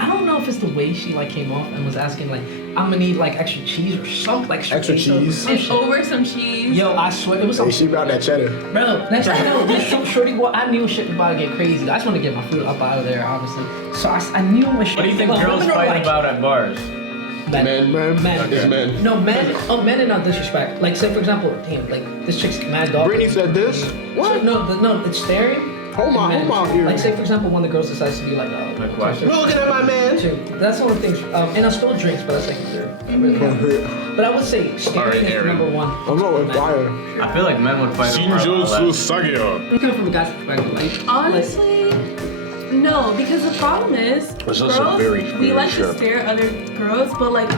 I don't know if it's the way she like came off and was asking like, I'm gonna need like extra cheese or something like extra cheese. And over some cheese. Yo, I swear it was Hey, something. she about that cheddar. Bro, next thing I know, this shorty, I knew shit was about to get crazy. I just want to get my food up out of there, obviously. So I knew when shit. What do you think well, girls women are fight like, about at bars? Men. It's men. No, men. Oh, men and not disrespect. Like, say for example, damn, like this chick's mad dog. Brittany said this. What? So, no, it's staring. Hold on here. Like, say for example, one of the girls decides to be like, what? You're looking at my man. Too. That's one of the things. And I still drinks, but that's like third. I really don't. But I would say staring is number one. I'm not with fire. I feel like men would fight about that. I'm coming from a guy's perspective, like Honestly, no, because the problem is, girls, we like to stare at other girls, but like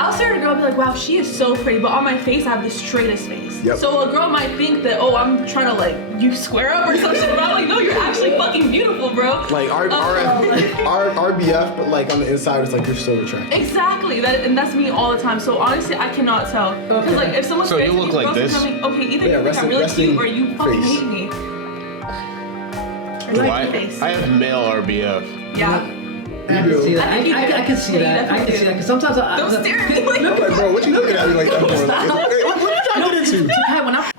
I'll stare at a girl and be like, wow, she is so pretty, but on my face, I have the straightest face. Yep. So a girl might think that, oh, I'm trying to like, you square up or some shit, but I'm like, no, you're actually fucking beautiful, bro. Like our RBF, but like on the inside, it's like you're so attractive. Exactly, and that's me all the time. So honestly, I cannot tell. Because like, if someone stares at me, girls can tell me, okay, either you think I'm really cute or you fucking hate me. Or you hate your face. I have male RBF. Yeah. I can see that. I think you I can see that. I can see that. Because sometimes Don't stare at me like I'm like, bro, what you looking at me like that for? Hey, what you trying to get into? Hey, when I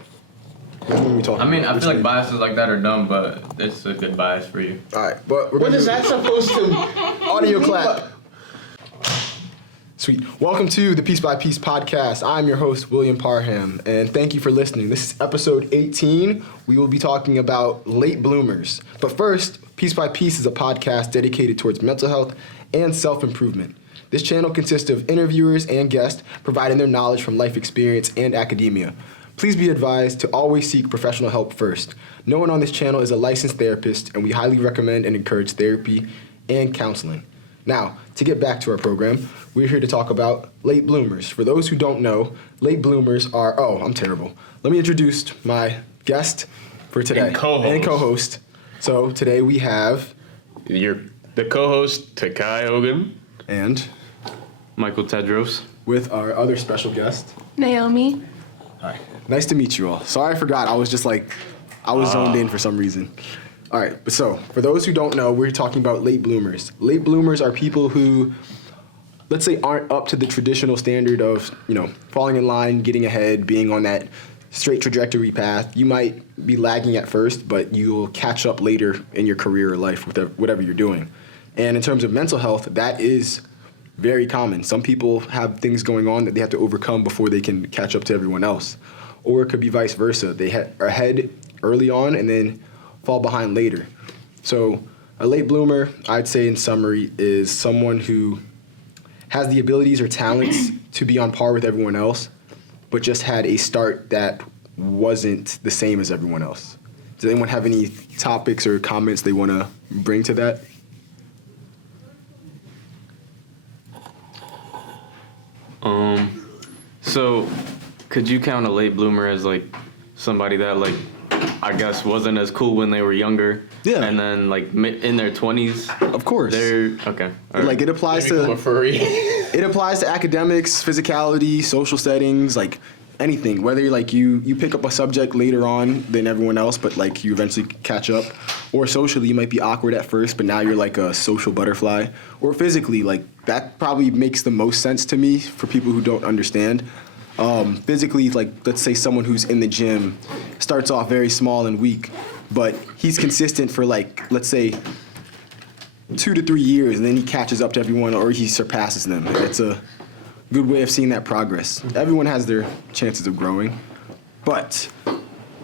What are we talking I mean, I about? feel like biases like that are dumb, but it's a good bias for you. All right, but we're What gonna is do that supposed to? audio clap. Sweet. Welcome to the Piece by Piece podcast. I'm your host, William Parham, and thank you for listening. This is episode 18. We will be talking about late bloomers. But first, Piece by Piece is a podcast dedicated towards mental health and self-improvement. This channel consists of interviewers and guests providing their knowledge from life experience and academia. Please be advised to always seek professional help first. No one on this channel is a licensed therapist, and we highly recommend and encourage therapy and counseling. Now, to get back to our program, we're here to talk about late bloomers. For those who don't know, late bloomers are, I'm terrible. Let me introduce my guest for today. And co-host. So today we have... The co-host, Takai Ogun. And Michael Tedros. with our other special guest. Naomi. Hi. Nice to meet you all. Sorry I forgot. I was just like, I was zoned in for some reason. All right, but so, for those who don't know, we're talking about late bloomers. Late bloomers are people who, let's say, aren't up to the traditional standard of, falling in line, getting ahead, being on that straight trajectory path. You might be lagging at first, but you'll catch up later in your career or life with whatever you're doing. And in terms of mental health, that is very common. Some people have things going on that they have to overcome before they can catch up to everyone else. Or it could be vice versa. They are ahead early on and then fall behind later. So a late bloomer, I'd say in summary, is someone who has the abilities or talents to be on par with everyone else, but just had a start that wasn't the same as everyone else. Does anyone have any topics or comments they want to bring to that? So could you count a late bloomer as like somebody that like, I guess wasn't as cool when they were younger? Yeah. And then like in their 20s? Of course. They're, okay. All right. Like it applies Become to a furry. it applies to academics, physicality, social settings, like anything. Whether you're like you pick up a subject later on than everyone else, but like you eventually catch up, or socially you might be awkward at first, but now you're like a social butterfly, or physically, like that probably makes the most sense to me for people who don't understand. Physically, like let's say someone who's in the gym starts off very small and weak, but he's consistent for like, let's say 2 to 3 years, and then he catches up to everyone or he surpasses them. It's a good way of seeing that progress. Everyone has their chances of growing, but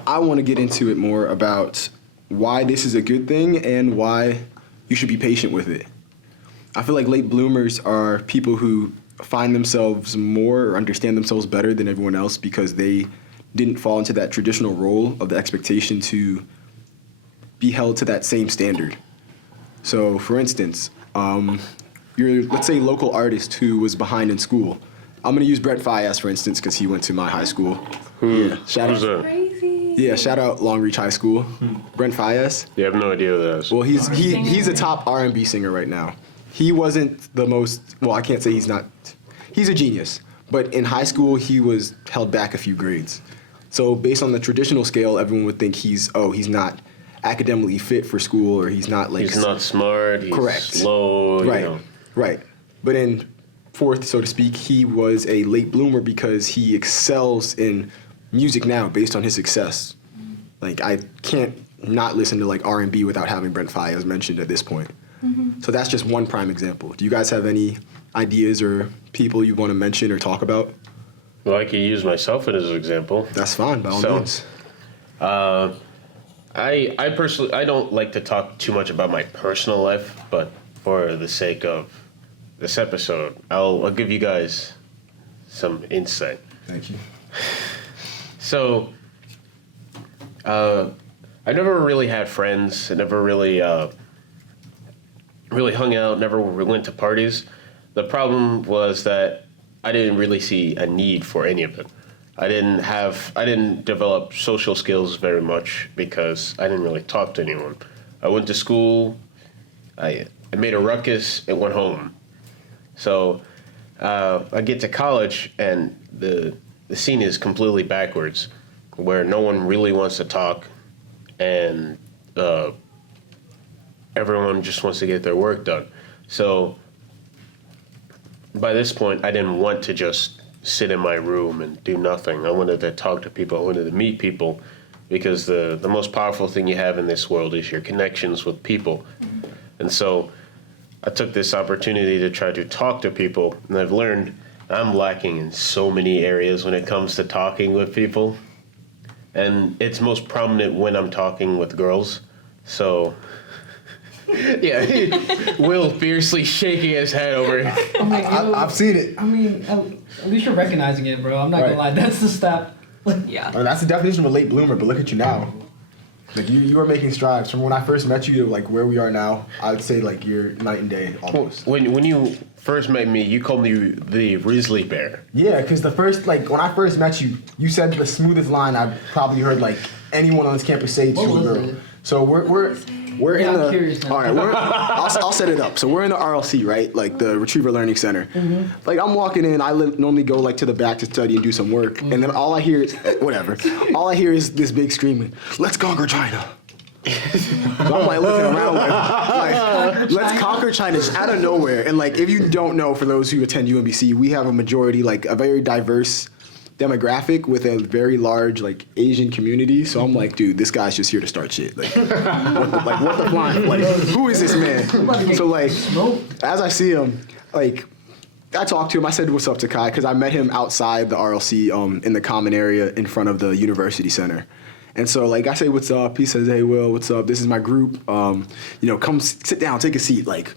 I want to get into it more about why this is a good thing and why you should be patient with it. I feel like late bloomers are people who find themselves more or understand themselves better than everyone else because they didn't fall into that traditional role of the expectation to be held to that same standard. So, for instance, you're, let's say, a local artist who was behind in school. I'm going to use Brent Fias, for instance, because he went to my high school. Shout out. Crazy. Yeah, shout out Long Reach High School. Brent Fias. You have no idea what that is. Well, he's a top R&B singer right now. He wasn't the most, well, I can't say he's not, he's a genius. But in high school, he was held back a few grades. So based on the traditional scale, everyone would think he's not academically fit for school, or he's not like he's not smart. He's correct. slow. Right. You know. Right. But in fourth, so to speak, he was a late bloomer because he excels in music now based on his success. Like, I can't not listen to like R&B without having Brent Faiyaz mentioned at this point. So that's just one prime example. Do you guys have any ideas or people you want to mention or talk about? Well, I could use myself as an example. That's fine, by all means. I personally, I don't like to talk too much about my personal life, but for the sake of this episode, I'll give you guys some insight. Thank you. So, I never really had friends. I never really hung out, never went to parties. The problem was that I didn't really see a need for any of it. I didn't develop social skills very much because I didn't really talk to anyone. I went to school, I made a ruckus, and went home. So I get to college, and the scene is completely backwards, where no one really wants to talk, and everyone just wants to get their work done. So by this point, I didn't want to just sit in my room and do nothing. I wanted to talk to people. I wanted to meet people, because the most powerful thing you have in this world is your connections with people. And so I took this opportunity to try to talk to people, and I've learned I'm lacking in so many areas when it comes to talking with people. And it's most prominent when I'm talking with girls. So, yeah, Will fiercely shaking his head over. I've seen it. I mean, at least you're recognizing it, bro. I'm not gonna lie. That's the step. Yeah. I mean, that's the definition of a late bloomer, but look at you now. Like, you are making strides. From when I first met you to, like, where we are now, I would say, like, you're night and day, almost. When you first met me, you called me the grizzly bear. Yeah, because when I first met you, you said the smoothest line I've probably heard, like, anyone on this campus say to a girl. So we're in the... curious now. All right, I'll set it up. So we're in the RLC, right? Like, the Retriever Learning Center. Like, I'm walking in, I normally go, like, to the back to study and do some work, and then all I hear is... whatever. All I hear is this big screaming, "Let's conquer China." So I'm, like, looking around, like let's conquer China just out of nowhere. And, like, if you don't know, for those who attend UMBC, we have a majority, like, a very diverse demographic with a very large, like, Asian community. So I'm like, dude, this guy's just here to start shit. Like, what the flying? Like, who is this man? So, like, as I see him, like, I talked to him. I said, "What's up," to Kai, because I met him outside the RLC in the common area in front of the University Center. And so, like, I say, "What's up?" He says, "Hey, Will, what's up? This is my group. Come sit down, take a seat. Like,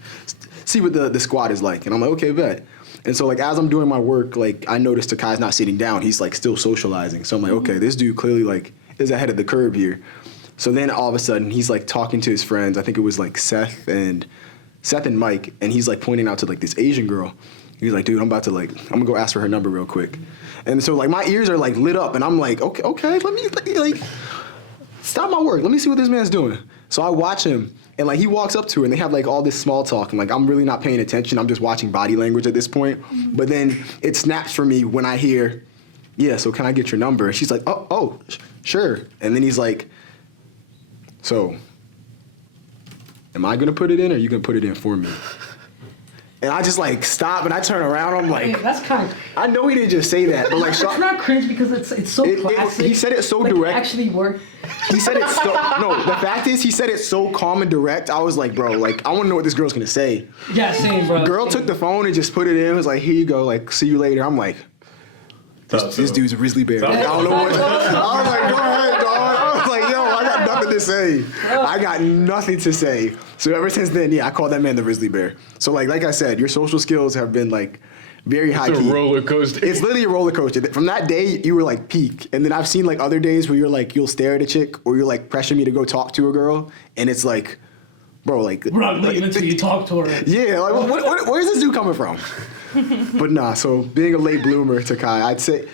see what the squad is like." And I'm like, "Okay, bet." And so, like, as I'm doing my work, like, I noticed Takai's not sitting down. He's, like, still socializing. So I'm like, okay, this dude clearly, like, is ahead of the curve here. So then all of a sudden, he's, like, talking to his friends. I think it was, like, Seth and Mike. And he's, like, pointing out to, like, this Asian girl. He's like, "Dude, I'm going to go ask for her number real quick." And so, like, my ears are, like, lit up. And I'm like, okay, let me, like, stop my work. Let me see what this man's doing. So I watch him. And, like, he walks up to her, and they have, like, all this small talk. And, like, I'm really not paying attention. I'm just watching body language at this point. But then it snaps for me when I hear, "Yeah, so can I get your number?" And she's like, oh, sure. And then he's like, "So, am I going to put it in, or are you going to put it in for me?" And I just, like, stop, and I turn around. I'm like, Hey, that's kind of... I know he didn't just say that, but, like, It's not cringe because it's so classic. he said it so like, direct. It actually worked. He said it so... No, the fact is, he said it so calm and direct. I was like, bro, like, I want to know what this girl's going to say. Yeah, same, bro. Girl took the phone and just put it in. Was like, "Here you go. Like, see you later." I'm like, this dude's a grizzly bear. Like, I don't know what... I was like, "Go ahead, dog." I was like, "Yo, I got nothing to say." I got nothing to say. So ever since then, yeah, I call that man the grizzly bear. So, like I said, your social skills have been, like, very high key. It's a roller coaster. It's literally a roller coaster. From that day, you were, like, peak. And then I've seen, like, other days where you're, like, you'll stare at a chick, or you're, like, pressure me to go talk to a girl. And it's like, bro, like... We're not leaving until you talk to her. Yeah, like, where's this dude coming from? But nah, so being a late bloomer, Takai, I'd say...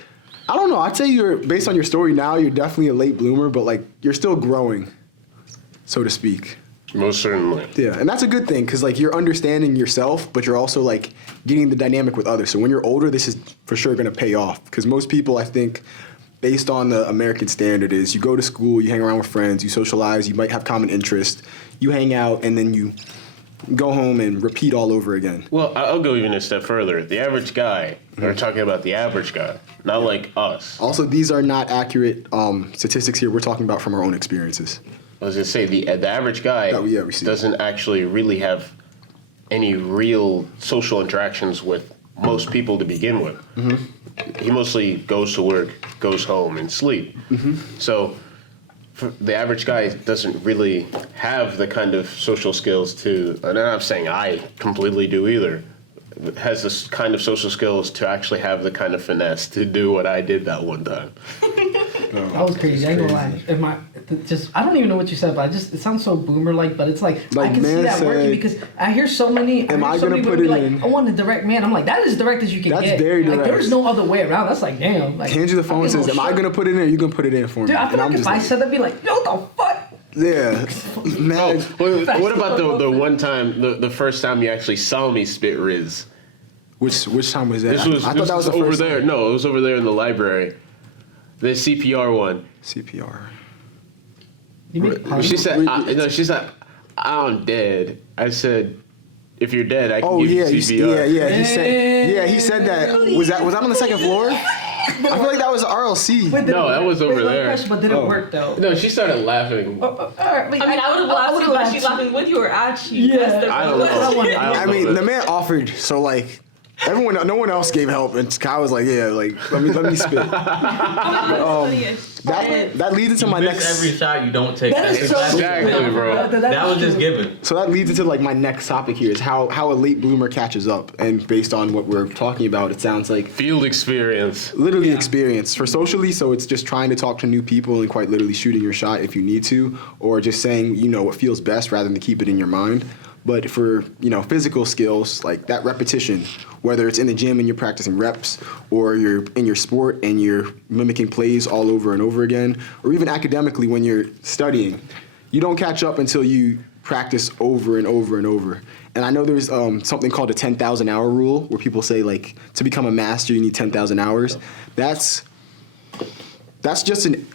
I don't know. I'd say you're, based on your story now, you're definitely a late bloomer, but, like, you're still growing, so to speak. Most certainly. Yeah, and that's a good thing, because, like, you're understanding yourself, but you're also, like, getting the dynamic with others. So when you're older, this is for sure going to pay off, because most people, I think, based on the American standard is you go to school, you hang around with friends, you socialize, you might have common interests, you hang out, and then you go home and repeat all over again. Well, I'll go even a step further. The average guy, we're talking about the average guy, not like us. Also, these are not accurate statistics here. We're talking about from our own experiences. I was going to say, the average guy we see. doesn't actually really have any real social interactions with most people to begin with. He mostly goes to work, goes home, and sleep. So the average guy doesn't really have the kind of social skills to, and I'm not saying I completely do either, has this kind of social skills to actually have the kind of finesse to do what I did that one time. That was crazy. I ain't gonna lie. I don't even know what you said, but it sounds so boomer-like. But it's like I can see that working because I hear so many. Am I gonna put it in? I want a direct man. I'm like, that is as direct as you can get. That's very direct. Like, there's no other way around. That's like, damn. Like, hands you the phone and says, "Am I gonna put it in? Or you gonna put it in for me?" Dude, I feel like if I said that, I'd be like, yo, what the fuck? Yeah, man. What about the one time, the first time you actually saw me spit Riz? Which time was that? I thought that was the over first there. Time. No, it was over there in the library. The CPR one. CPR. You mean, she said, I'm dead. I said, if you're dead, I can give you CPR. He said that. Was that on the second floor? I feel like that was RLC. No, that was over there. Question, but did it work though? No, she started laughing. All right, I mean, I would have laughed too, but she's laughing with you or at you. Yeah. I don't know. I mean, the man offered, so like. No one else gave help, and Kai was like, "Yeah, like let me spit." That leads into my next. Every shot you don't take. That is so exactly, bro. That was just given. So that leads into like my next topic here is how a late bloomer catches up, and based on what we're talking about, it sounds like field experience. Literally experience for socially. So it's just trying to talk to new people and quite literally shooting your shot if you need to, or just saying what feels best rather than to keep it in your mind. But for, physical skills, like that repetition, whether it's in the gym and you're practicing reps, or you're in your sport and you're mimicking plays all over and over again, or even academically when you're studying, you don't catch up until you practice over and over and over. And I know there's something called the 10,000 hour rule, where people say, like, to become a master, you need 10,000 hours. That's just an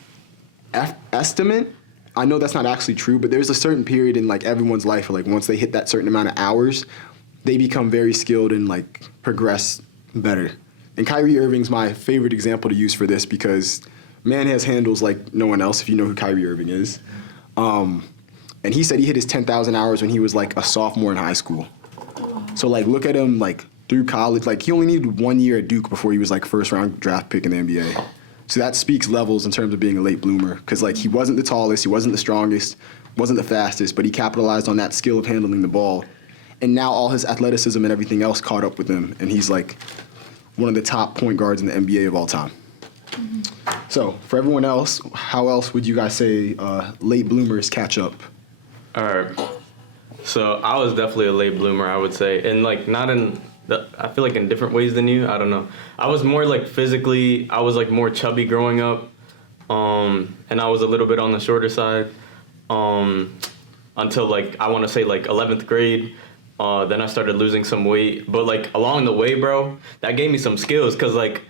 estimate. I know that's not actually true, but there's a certain period in like everyone's life where like once they hit that certain amount of hours, they become very skilled and like progress better. And Kyrie Irving's my favorite example to use for this because man has handles like no one else if you know who Kyrie Irving is. And he said he hit his 10,000 hours when he was like a sophomore in high school. So like look at him like through college, like he only needed 1 year at Duke before he was like first round draft pick in the NBA. So that speaks levels in terms of being a late bloomer because, like, he wasn't the tallest, he wasn't the strongest, wasn't the fastest, but he capitalized on that skill of handling the ball. And now all his athleticism and everything else caught up with him, and he's, like, one of the top point guards in the NBA of all time. So, for everyone else, how else would you guys say late bloomers catch up? All right. So, I was definitely a late bloomer, I would say. And, like, not in... I feel like in different ways than you. I don't know. I was more like physically, I was like more chubby growing up. And I was a little bit on the shorter side until like, I want to say like 11th grade. Then I started losing some weight. But like along the way, bro, that gave me some skills. Cause like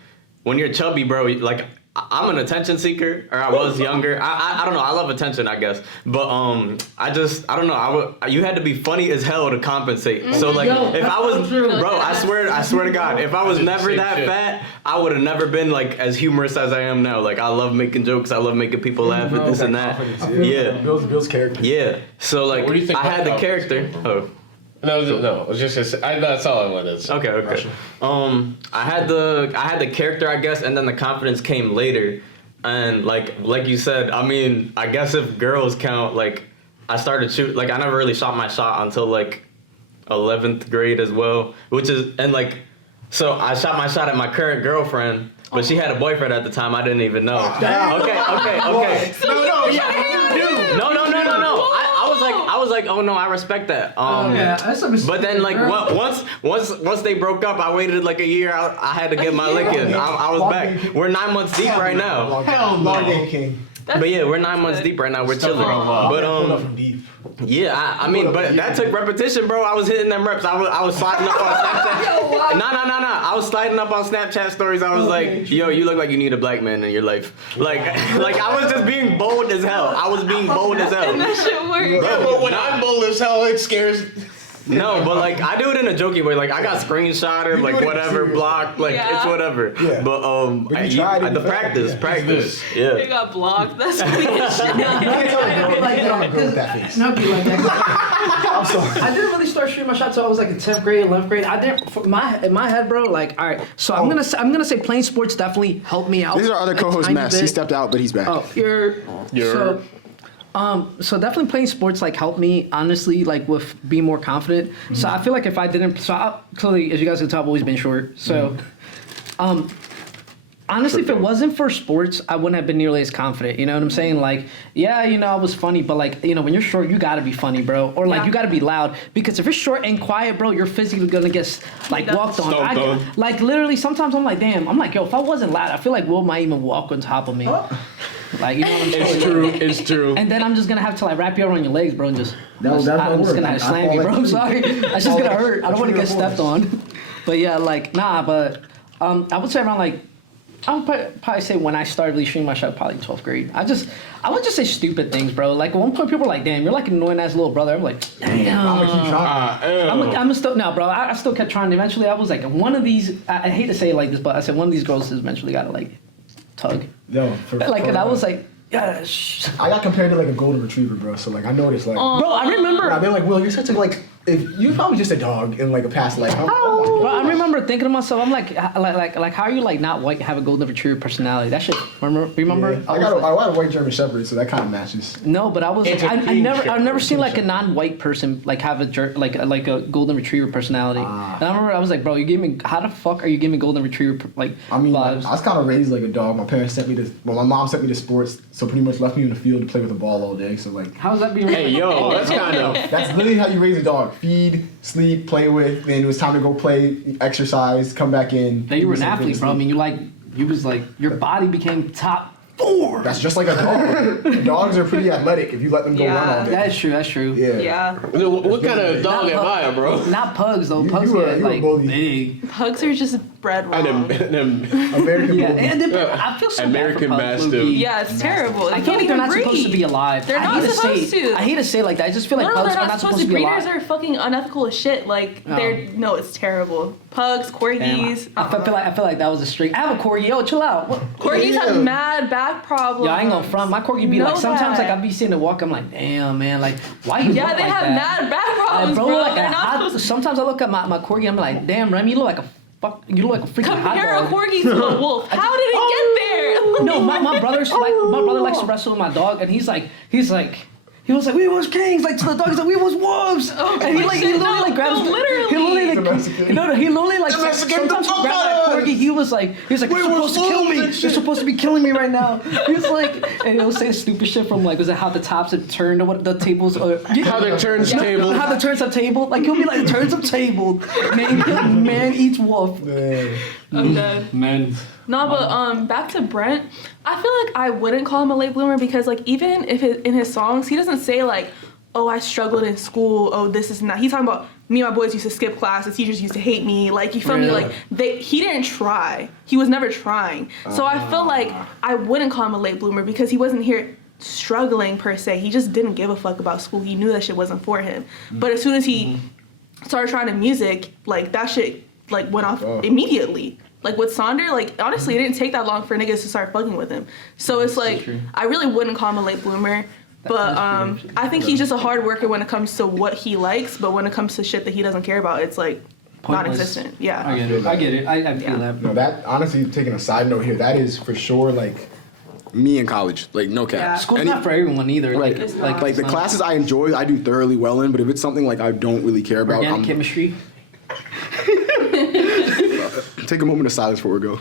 when you're chubby, bro, like I'm an attention seeker, or I was younger. I don't know. I love attention, I guess. But I don't know. You had to be funny as hell to compensate. So like, if I was, bro, I swear to God, if I was never that fat, I would have never been like as humorous as I am now. Like I love making jokes. I love making people laugh at this and that. Yeah. Bill's character. Yeah. So like, I had the character. Oh. No, it was just that's all I wanted. So. Okay. I had the character, I guess, and then the confidence came later. And like you said, I mean, I guess if girls count, like I started shoot, like I never really shot my shot until like 11th grade as well, so I shot my shot at my current girlfriend, but she had a boyfriend at the time. I didn't even know. Okay. No. I was like, oh no, I respect that. But then like once they broke up, I waited like a year. I had to get my lick in. I was back. We're 9 months deep right now. Hell no. But yeah, we're 9 months deep right now. We're chilling. But Yeah, I mean, but that took repetition, bro. I was hitting them reps. I was sliding up on Snapchat. No. I was sliding up on Snapchat stories. I was like, yo, you look like you need a black man in your life. Like I was just being bold as hell. I was being bold as hell. And that shit worked. Yeah, but when I'm bold as hell, it scares. No, but like I do it in a jokey way. Like I got screenshotted, like whatever, blocked, like it's whatever. Yeah. But the practice. They Yeah. got blocked. That's weird shit. With that face. Not be like that. I'm sorry. I didn't really start shooting my shot till I was like in 10th grade, 11th grade. I didn't. In my head, bro. Like, all right. So I'm gonna say playing sports definitely helped me out. These are other co-host tiny Mess. bit. He stepped out, but he's back. Oh, so definitely playing sports like helped me honestly like with being more confident. So I feel like if I didn't, clearly as you guys can tell, I've always been short. So, honestly, if it wasn't for sports, I wouldn't have been nearly as confident. You know what I'm saying? Like, yeah, I was funny, but like, when you're short, you gotta be funny, bro, or like you gotta be loud because if you're short and quiet, bro, you're physically gonna get like walked on. Like literally, sometimes I'm like, damn, I'm like, yo, if I wasn't loud, I feel like Will might even walk on top of me. Like, you know what I'm saying? It's true. And then I'm just gonna have to like wrap you around your legs, bro, and just That's I'm just word. gonna slam you, bro. I'm sorry. That's just gonna hurt. I don't want to get stepped on. But yeah, like but I would say around like I would probably say when I started really shooting my shot, probably 12th grade. I would just say stupid things, bro. Like at one point, people were like, "Damn, you're like an annoying ass little brother." I'm like, "Damn." I'm gonna keep trying. I'm still now, bro. I still kept trying. Eventually, I was like, one of these. I hate to say it like this, but I said one of these girls eventually got to like tug. Yo, And I was like, yeah. I got compared to like a golden retriever, bro. So like I noticed like. Bro, I remember. They're like, Will, you're such a like. If you're probably just a dog in like a past life. Bro, I remember thinking to myself, I'm like, how are you like not white, have a golden retriever personality? That shit. Remember? Yeah. I got a white German Shepherd, so that kind of matches. No, but I was like, I've never seen like a non-white person like have like a golden retriever personality. And I remember I was like, bro, how the fuck are you giving me golden retriever like vibes? I was kind of raised like a dog. My parents sent me to, my mom sent me to sports, so pretty much left me in the field to play with the ball all day. So like, how's that being? Hey, yo, that's kind of. That's literally how you raise a dog. Feed, sleep, play with. Then it was time to go play, exercise, come back in. Now you were an athlete, bro. I mean, your body became top 4. That's just like a dog. Dogs are pretty athletic if you let them go run all day. That's true. Yeah. What kind of dog am I, bro? Not pugs though. You Pugs were like bully. big. Pugs are just bred wrong. American Yeah, bully. and I feel so American bad for pugs, Mastiff. low-key. Yeah, it's terrible. I can't believe they're not supposed to be alive. They're not supposed to. I hate to say it like that. I just feel like pugs they're are not supposed to. be Breeders alive. are fucking unethical as shit. Like it's terrible. Pugs, corgis. I feel like that was a streak. I have a corgi. Yo, chill out. Corgis have mad back problems. Yeah, I ain't gonna front. My corgi be like sometimes like I be seeing it walk. I'm like, damn man, like why you? Yeah, they have mad back problems, bro. Sometimes I look at my corgi. I'm like, damn, Remy, you look like a freaking hot Compare a dog. corgi to a wolf. How did it get there? No, my brother likes to wrestle with my dog, and he was like, we was kings, like to the dog. He's like, we was wolves, and he literally grabs. He literally like sometimes he grabbed my corgi. He was like, you're supposed to kill me. You're supposed to be killing me right now. He was like, and he'll say stupid shit from like, was it how the tops have turned or what the tables are? How the turns table. How the turns are tabled. Like he'll be like, turns are tabled. Man eats wolf. I'm dead. Men. No, but back to Brent. I feel like I wouldn't call him a late bloomer because like even if in his songs he doesn't say like, oh, I struggled in school, oh, this is not. He's talking about me and my boys used to skip class, the teachers used to hate me, like you feel me? Like he didn't try. He was never trying. So I feel like I wouldn't call him a late bloomer because he wasn't here struggling per se. He just didn't give a fuck about school. He knew that shit wasn't for him. But as soon as he started trying to music, like that shit like went off immediately. Like with Sonder, like honestly, it didn't take that long for niggas to start fucking with him. So it's like I really wouldn't call him a late bloomer. But I think he's just a hard worker when it comes to what he likes. But when it comes to shit that he doesn't care about, it's like non-existent. Yeah. I get it. I feel that. No, that honestly, taking a side note here, that is for sure like me in college, like no cap. Yeah. School's not for everyone either. Right. Like the classes I enjoy, I do thoroughly well in. But if it's something like I don't really care about, Organic chemistry. Take a moment of silence before we go.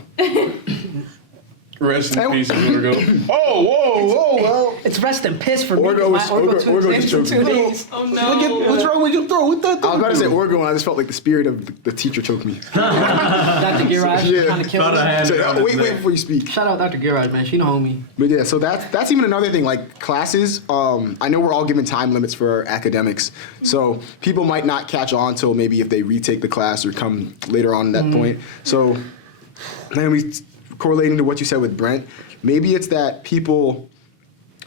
Rest in peace, Orgo. Whoa. It's rest in piss for me. Orgo My was- Orgo Orgo- took Orgo his just name choked for 2 me. days. Oh no. What's wrong with you? What that? I was about to say Orgo, and I just felt like the spirit of the teacher choked me. Dr. Giraj Yeah. trying to kill Thought I me. had So, it on wait his neck. before you speak. Shout out Dr. Giraj, man. She the homie. But yeah, so that's even another thing. Like classes, I know we're all given time limits for academics, so people might not catch on till maybe if they retake the class or come later on that point. So then we correlating to what you said with Brent. Maybe it's that people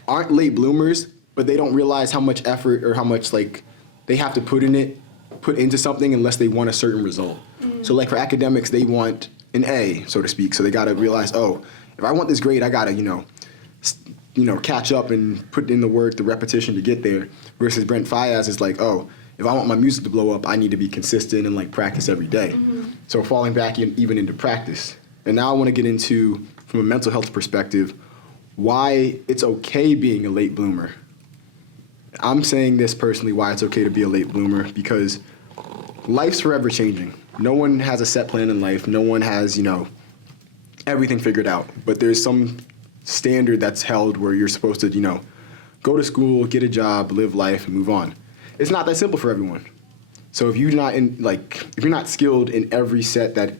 aren't late bloomers, but they don't realize how much effort or how much like they have to put into something unless they want a certain result. So like for academics, they want an A, so to speak. So they got to realize, oh, if I want this grade, I got to catch up and put in the work, the repetition to get there. Versus Brent Fayez is like, oh, if I want my music to blow up, I need to be consistent and like practice every day. So falling back even into practice. And now I want to get into, from a mental health perspective, why it's okay being a late bloomer. I'm saying this personally, why it's okay to be a late bloomer, because life's forever changing. No one has a set plan in life. No one has, everything figured out. But there's some standard that's held where you're supposed to, go to school, get a job, live life, and move on. It's not that simple for everyone. So if you're not skilled in every set that,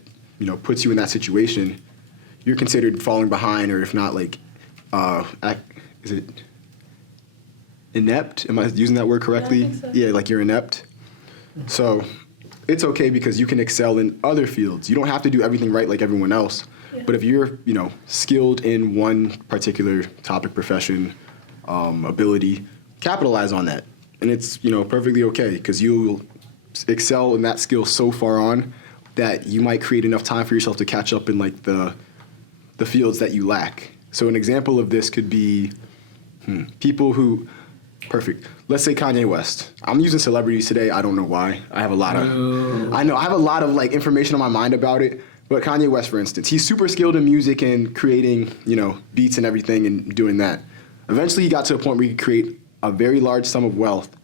puts you in that situation, you're considered falling behind, or if not, is it inept? Am I using that word correctly? Yeah, I think so. Yeah, like you're inept. So it's okay because you can excel in other fields. You don't have to do everything right like everyone else. Yeah. But if you're, skilled in one particular topic, profession, ability, capitalize on that. And it's, perfectly okay because you'll excel in that skill so far on that you might create enough time for yourself to catch up in like the fields that you lack. So an example of this could be people who, perfect. Let's say Kanye West. I'm using celebrities today. I don't know why. I have a lot of like information on my mind about it. But Kanye West, for instance, he's super skilled in music and creating, beats and everything and doing that. Eventually he got to a point where he could create a very large sum of wealth.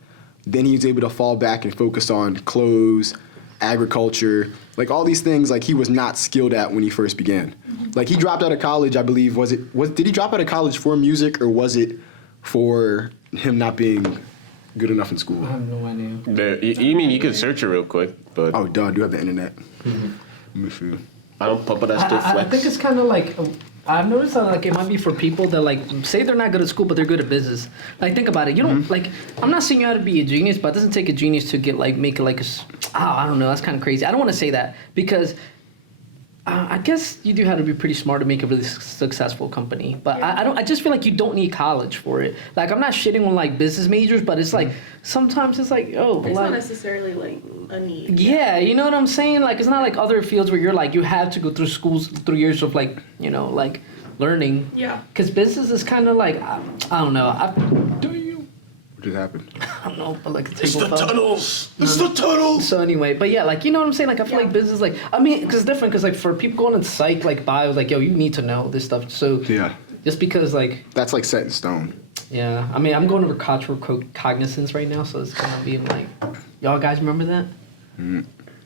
Then he was able to fall back and focus on clothes, agriculture, like all these things like he was not skilled at when he first began. Like he dropped out of college, I believe, did he drop out of college for music or was it for him not being good enough in school? I have no idea. You mean you could search it real quick, but Oh, duh, I do have the internet. Let me see. I don't pump it. I still I flex. think it's kind of like, I've noticed that like it might be for people that like say they're not good at school but they're good at business. Like think about it. You don't like. I'm not saying you have to be a genius, but it doesn't take a genius to get like make it like I don't know. That's kind of crazy. I don't want to say that because I guess you do have to be pretty smart to make a really successful company. But I just feel like you don't need college for it. Like I'm not shitting on like business majors, but it's like sometimes it's like It's like, not necessarily like a need. yeah, you know what I'm saying? Like, it's not like other fields where you're like, you have to go through schools, 3 years of like, like learning. Yeah. Because business is kind of like, I don't know. What just happened? I don't know, but like It's the tunnels. It's the tunnels. So anyway, but yeah, like, you know what I'm saying? Like, I feel like business, like, I mean, because it's different, because like for people going in psych, like bio, like, yo, you need to know this stuff. So Yeah. just because like, That's like set in stone. yeah, I mean, I'm going over cultural cognizance right now, so it's going to be like, y'all guys remember that?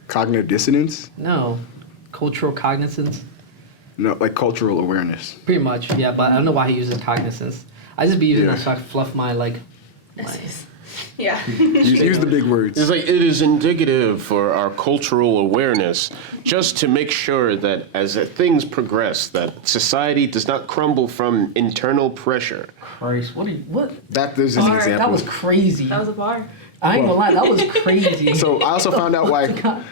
Cognitive dissonance? No. Cultural cognizance? No, like cultural awareness. Pretty much, yeah, but I don't know why he uses cognizance. I just be using Yeah. that so I can fluff my like. Yeah. Use the big words. It's like it is indicative for our cultural awareness, just to make sure that as things progress, that society does not crumble from internal pressure. Christ, what? There's an Bar, example. that was crazy. That was a bar. I ain't gonna lie, that was crazy. So I also found out why God.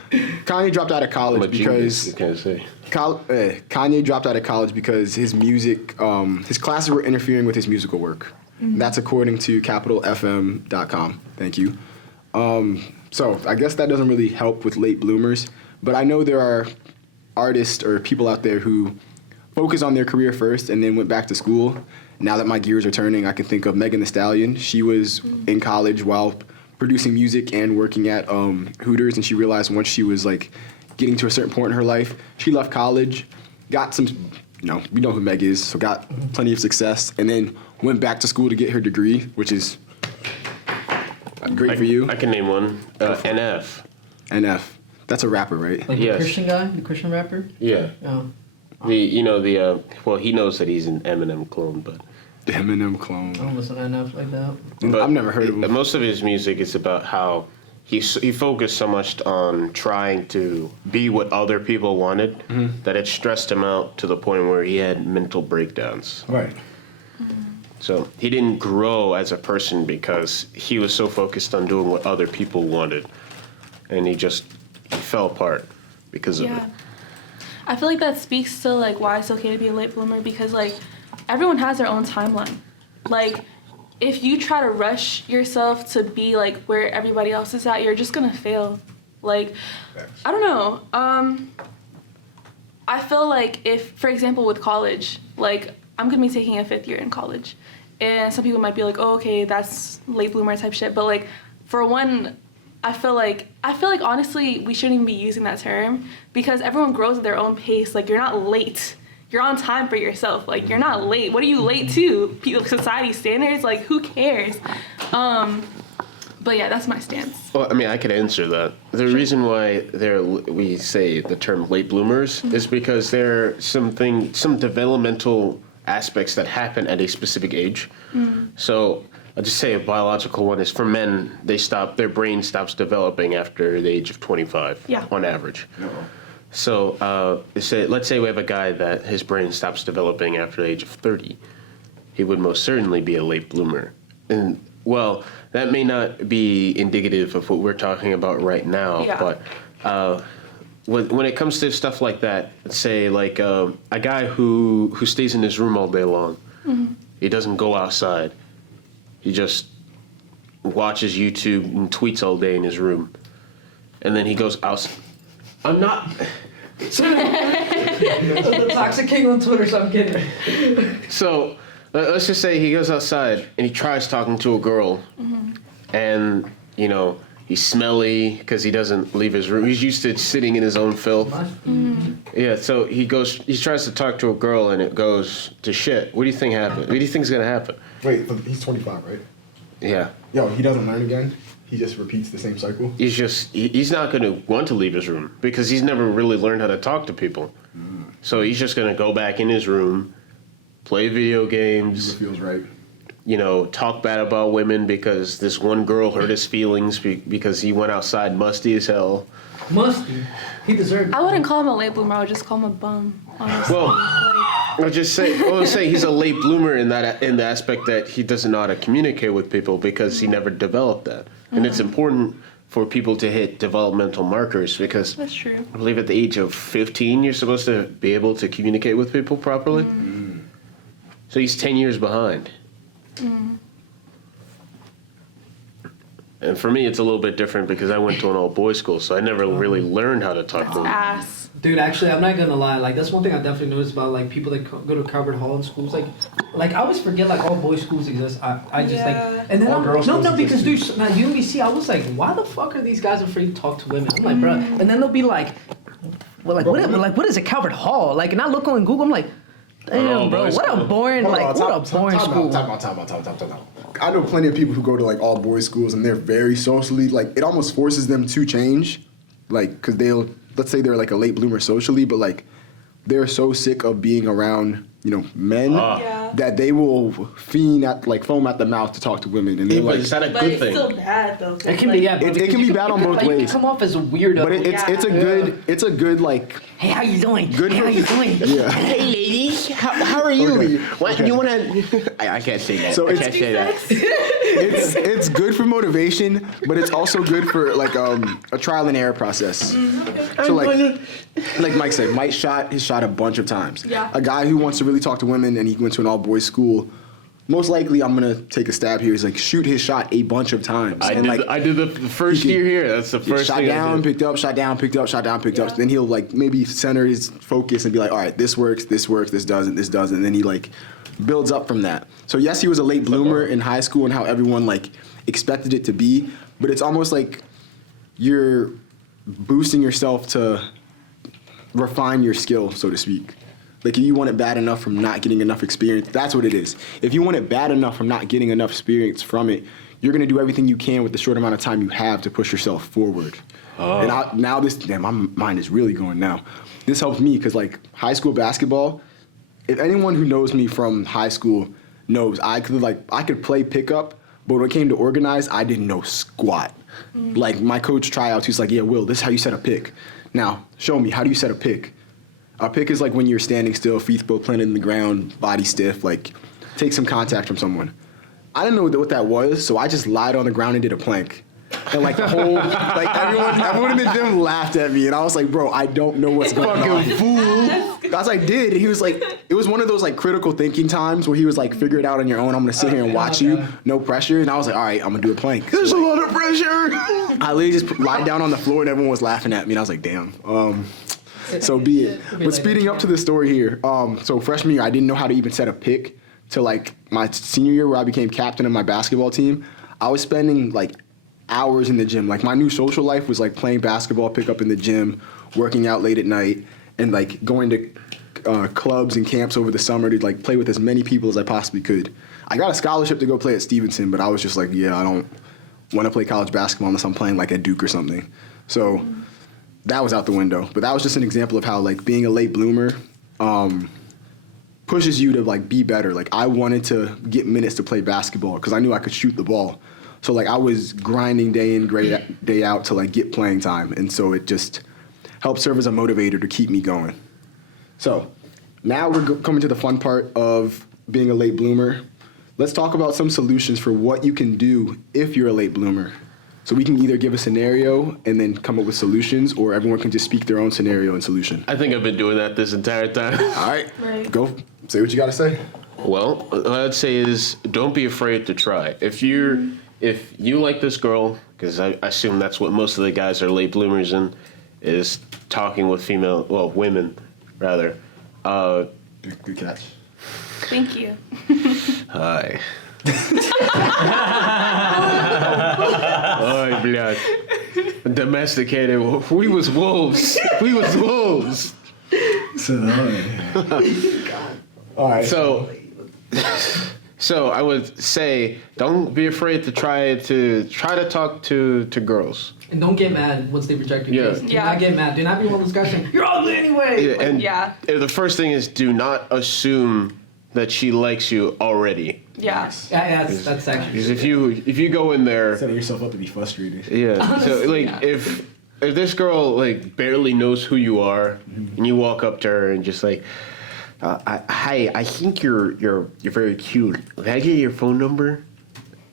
Kanye dropped out of I'm a college genius, you because can't say. Kanye dropped out of college because his music, his classes were interfering with his musical work. That's according to capitalfm.com. Thank you. So I guess that doesn't really help with late bloomers, but I know there are artists or people out there who focus on their career first and then went back to school. Now that my gears are turning, I can think of Megan Thee Stallion. She was in college while producing music and working at Hooters, and she realized once she was like getting to a certain point in her life, she left college, got some, we know who Meg is, so got plenty of success, and then went back to school to get her degree, which is great for you. I can name one. NF. NF. That's a rapper, right? Like Yes. the Christian guy, the Christian rapper. Yeah. Oh. he knows that he's an Eminem clone, but The Eminem clone. I don't listen to enough like that. but I've never heard of him. Most of his music is about how he focused so much on trying to be what other people wanted that it stressed him out to the point where he had mental breakdowns. Right. So he didn't grow as a person because he was so focused on doing what other people wanted, and he fell apart because of it. I feel like that speaks to like why it's okay to be a late bloomer, because like everyone has their own timeline. Like if you try to rush yourself to be like where everybody else is at, you're just gonna fail. Like I don't know. I feel like if, for example, with college, like I'm gonna be taking a 5th year in college, and some people might be like, oh, okay, that's late bloomer type shit. But like, for one, I feel like honestly, we shouldn't even be using that term, because everyone grows at their own pace. Like, you're not late. You're on time for yourself. Like, you're not late. What are you late to? Society standards? Like, who cares? But yeah, that's my stance. Well, I mean, I could answer that. The reason why we say the term late bloomers is because there are some developmental aspects that happen at a specific age. So I'll just say a biological one is for men, their brain stops developing after the age of 25 on average. So let's say we have a guy that his brain stops developing after the age of 30. He would most certainly be a late bloomer. And well, that may not be indicative of what we're talking about right now, but when it comes to stuff like that, let's say like a guy who stays in his room all day long, he doesn't go outside, he just watches YouTube and tweets all day in his room, and then he goes out. I'm not. The Toxic King on Twitter, so I'm kidding. So let's just say he goes outside and he tries talking to a girl, and he's smelly because he doesn't leave his room. He's used to sitting in his own filth. Yeah, so he tries to talk to a girl and it goes to shit. What do you think happened? What do you think's gonna happen? Wait, he's 25, right? Yeah. Yo, he doesn't learn again? He just repeats the same cycle? He's not gonna want to leave his room because he's never really learned how to talk to people. So he's just gonna go back in his room, play video games. It feels right. Talk bad about women because this one girl hurt his feelings because he went outside musty as hell. Musty? He deserved it. I wouldn't call him a late bloomer. I would just call him a bum, honestly. Well, I'll say he's a late bloomer in the aspect that he doesn't know how to communicate with people because he never developed that. And it's important for people to hit developmental markers because that's true. I believe at the age of 15 you're supposed to be able to communicate with people properly. So he's 10 years behind. And for me, it's a little bit different because I went to an all-boys school, so I never really learned how to talk to them. Ass. Dude, actually, I'm not gonna lie. Like, that's one thing I definitely noticed about like people that go to Calvert Hall in schools. Like I always forget like all boys schools exist. I just like, and then All girls schools because exist. dude, at UMBC, I was like, why the fuck are these guys afraid to talk to women? I'm like, bro, and then they'll be like, well, like what is it, Calvert Hall? Like, and I look on Google, I'm like, damn, bro, what a boring school. Time out. I know plenty of people who go to like all boys schools and they're very socially, like it almost forces them to change, like because let's say they're like a late bloomer socially, but like they're so sick of being around men that they will foam at the mouth to talk to women, and they're But like, is that a But good it's thing? still bad though. It can be, yeah. It can be bad on both ways. You come off as a weirdo. but it's a good like. Hey, how you doing? Good Hey, how you doing? Yeah. Hey, ladies, how are you? Okay. What Okay. you want to? I can't say that. So I it's- can't say that. It's good for motivation, but it's also good for like a trial and error process. So like Mike said, Mike shot his shot a bunch of times. Yeah. A guy who wants to really talk to women and he went to an all boys school. Most likely, I'm gonna take a stab here. Is like shoot his shot a bunch of times. I did the first year here. That's the first shot thing down, I did. picked up, shot down, picked up, shot down, picked up. Then he'll like maybe center his focus and be like, all right, this works, this doesn't, this doesn't. And then he like builds up from that. So yes, he was a late bloomer in high school and how everyone like expected it to be, but it's almost like you're boosting yourself to refine your skill, so to speak. Like if you want it bad enough from not getting enough experience, that's what it is. If you want it bad enough from not getting enough experience from it, you're gonna do everything you can with the short amount of time you have to push yourself forward. And my mind is really going now. This helps me because like high school basketball, if anyone who knows me from high school knows I could play pickup, but when it came to organize, I didn't know squat. Like my coach tryouts, he's like, yeah, Will, this is how you set a pick. Now, show me, how do you set a pick? A pick is like when you're standing still, feet both planted in the ground, body stiff, like take some contact from someone. I didn't know what that was, so I just lied on the ground and did a plank. And like the whole, like everyone in the gym laughed at me, and I was like, bro, I don't know what's going on. Fucking fool. That's what I did, and he was like, it was one of those like critical thinking times where he was like, figure it out on your own. I'm gonna sit here and watch you, no pressure. And I was like, all right, I'm gonna do a plank. There's so, a lot of pressure. I literally just lied down on the floor, and everyone was laughing at me, and I was like, damn. So be it. But speeding up to the story here, so freshman year, I didn't know how to even set a pick. Till like my senior year, where I became captain of my basketball team, I was spending like hours in the gym. Like my new social life was like playing basketball, pick up in the gym, working out late at night, and like going to clubs and camps over the summer to like play with as many people as I possibly could. I got a scholarship to go play at Stevenson, but I was just like, yeah, I don't want to play college basketball unless I'm playing like at Duke or something. So that was out the window. But that was just an example of how like being a late bloomer pushes you to like be better. Like I wanted to get minutes to play basketball because I knew I could shoot the ball. So like I was grinding day in, day out to like get playing time. And so it just helped serve as a motivator to keep me going. So now we're coming to the fun part of being a late bloomer. Let's talk about some solutions for what you can do if you're a late bloomer. So we can either give a scenario and then come up with solutions, or everyone can just speak their own scenario and solution. I think I've been doing that this entire time. All right. Go. Say what you got to say. Well, what I'd say is don't be afraid to try. If you like this girl, because I assume that's what most of the guys are late bloomers in, is talking with women, rather. Good catch. Thank you. Hi. Hi, blood. Domesticated. We was wolves. All right. So I would say don't be afraid to try to talk to girls. And don't get mad once they reject you. Yeah. Do not get mad. Do not be one of those guys saying, you're ugly anyway. Yeah, and the first thing is do not assume that she likes you already. Yeah. Yeah, that's actually. Because if you go in there, setting yourself up to be frustrated. Yeah. So like if this girl like barely knows who you are, and you walk up to her and just like, hi, I think you're very cute. Can I get your phone number?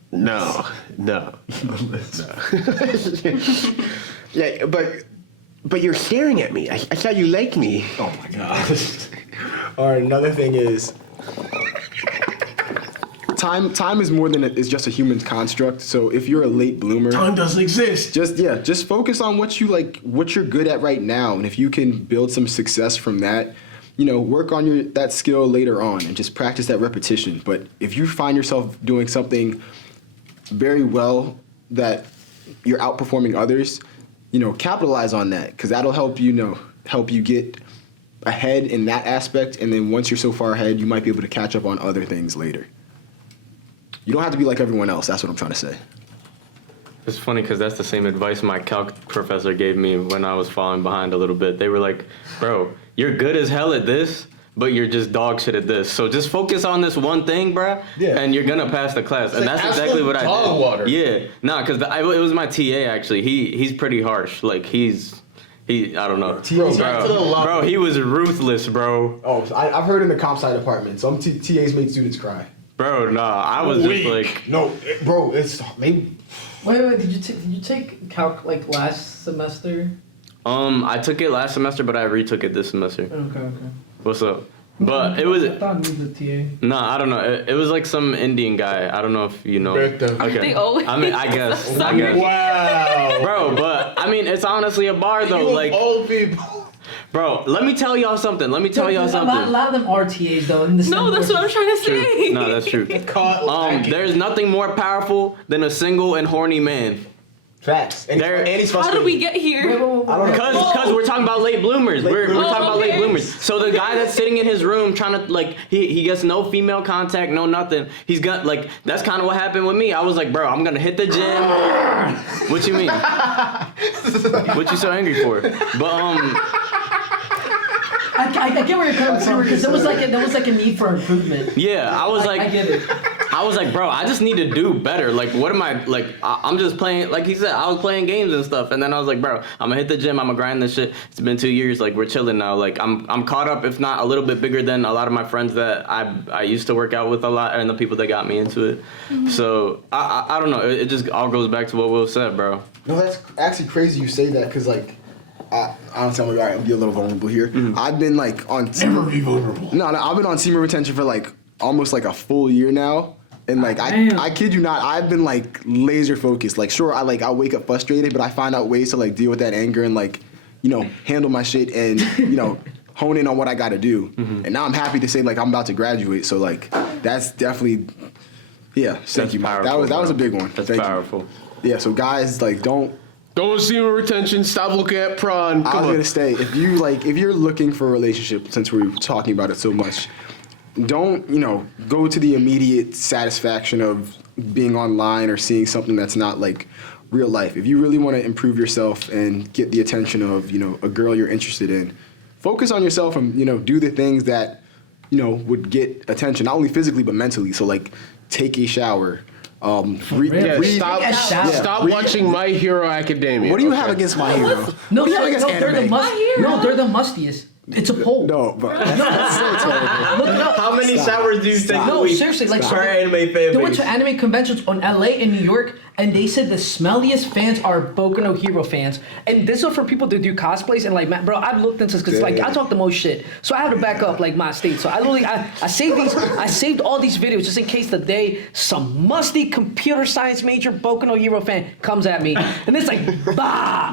No. Yeah, but you're staring at me. I thought you liked me. Oh my gosh. All right, another thing is time is more than is just a human construct. So if you're a late bloomer, Time doesn't exist. Just focus on what you like, what you're good at right now, and if you can build some success from that, work on that skill later on and just practice that repetition. But if you find yourself doing something very well that you're outperforming others, capitalize on that, because that'll help you get ahead in that aspect. And then once you're so far ahead, you might be able to catch up on other things later. You don't have to be like everyone else. That's what I'm trying to say. It's funny because that's the same advice my calc professor gave me when I was falling behind a little bit. They were like, bro, you're good as hell at this, but you're just dog shit at this. So just focus on this one thing, bruh, and you're going to pass the class. And that's exactly what I did. Water. Yeah. Nah, because it was my TA, actually. He's pretty harsh. Like, I don't know. Bro, he was ruthless, bro. Oh, I've heard in the comp sci department, some TAs make students cry. Bro, nah, I was just like... No, bro, it's maybe... Wait, did you take calc like last semester? I took it last semester, but I retook it this semester. Okay. What's up? But it was... I thought it was the TA. Nah, I don't know. It was like some Indian guy. I don't know if you know. Okay. They always... I mean, I guess. Wow. Bro, but I mean, it's honestly a bar though. Like old people. Bro, let me tell y'all something. A lot of them are TAs though. No, that's what I'm trying to say. No, that's true. There's nothing more powerful than a single and horny man. Facts. And he's How did we get here? I don't know. Because we're talking about late bloomers. We're talking about late bloomers. rumors. So the guy that's sitting in his room trying to like, he gets no female contact, no nothing. He's got like, that's kind of what happened with me. I was like, bro, I'm gonna hit the gym. What you mean? What you so angry for? But I get where you're coming from because there was like a need for improvement. yeah, I was like, I get it. I was like, bro, I just need to do better. Like, what am I, like, I'm just playing, like he said, I was playing games and stuff. And then I was like, bro, I'm gonna hit the gym, I'm gonna grind this shit. It's been 2 years, like, we're chilling now. Like, I'm caught up, if not a little bit bigger than a lot of my friends that I used to work out with a lot and the people that got me into it. Mm-hmm. So, I don't know, it just all goes back to what Will said, bro. No, that's actually crazy you say that because, like, honestly, I'm like, all right, I'll be a little vulnerable here. Mm-hmm. I've been, like, on... Never be vulnerable. No, I've been on semen retention for, like, almost, like, a full year now. And, like, I kid you not, I've been, like, laser focused. Like, sure, I'll wake up frustrated, but I find out ways to, like, deal with that anger and, like, you know, handle my shit and, you know, hone in on what I got to do. Mm-hmm. And now I'm happy to say, like, I'm about to graduate. So, like, that's definitely, yeah, thank you, Mike. That was a big one. That's thank powerful. You. Yeah, so, guys, like, don't semen retention. Stop looking at prawn. I was gonna say, if you're looking for a relationship, since we're talking about it so much, don't, you know, go to the immediate satisfaction of being online or seeing something that's not like real life. If you really want to improve yourself and get the attention of, you know, a girl you're interested in, focus on yourself and, you know, do the things that, you know, would get attention, not only physically but mentally. So, like, take a shower. Stop watching My Hero Academia. What do you have against My Hero? No, they're the mustiest. It's a poll. No, but that's so terrible. Look it up. How many showers do you think seriously, like, per anime fan base? They went to anime conventions on LA and New York, and they said the smelliest fans are Boku no Hero fans. And this is for people to do cosplays, and like, man, bro, I've looked into this because like I talk the most shit, so I have to back up like my state. So I saved all these videos just in case the day some musty computer science major Boku no Hero fan comes at me, and it's like, bah.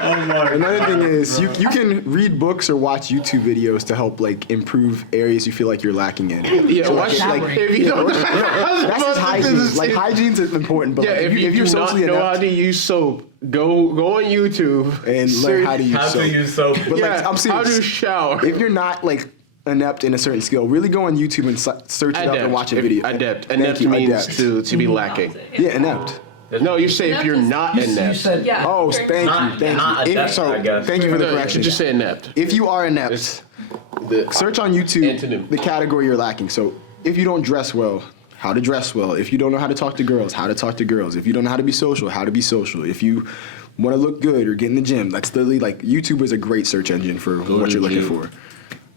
Another thing is you can read books or watch YouTube videos to help like improve areas you feel like you're lacking in. Yeah, so watch like if you don't. That's just hygiene. Like hygiene's important, but yeah, like, if you're socially not know how to use soap, go on YouTube and learn how to use soap. But yeah, like, I'm serious. How to shower. If you're not like inept in a certain skill, really go on YouTube and search it up and watch a video. Adept means to be lacking. Yeah, inept. No, you say if you're not inept. You said, yeah. Oh, thank you. Thank you for the correction. Just say inept. If you are inept, search on YouTube the category you're lacking. So if you don't dress well, how to dress well. If you don't know how to talk to girls, how to talk to girls. If you don't know how to be social, how to be social. If you want to look good or get in the gym, that's literally like YouTube is a great search engine for what you're looking for.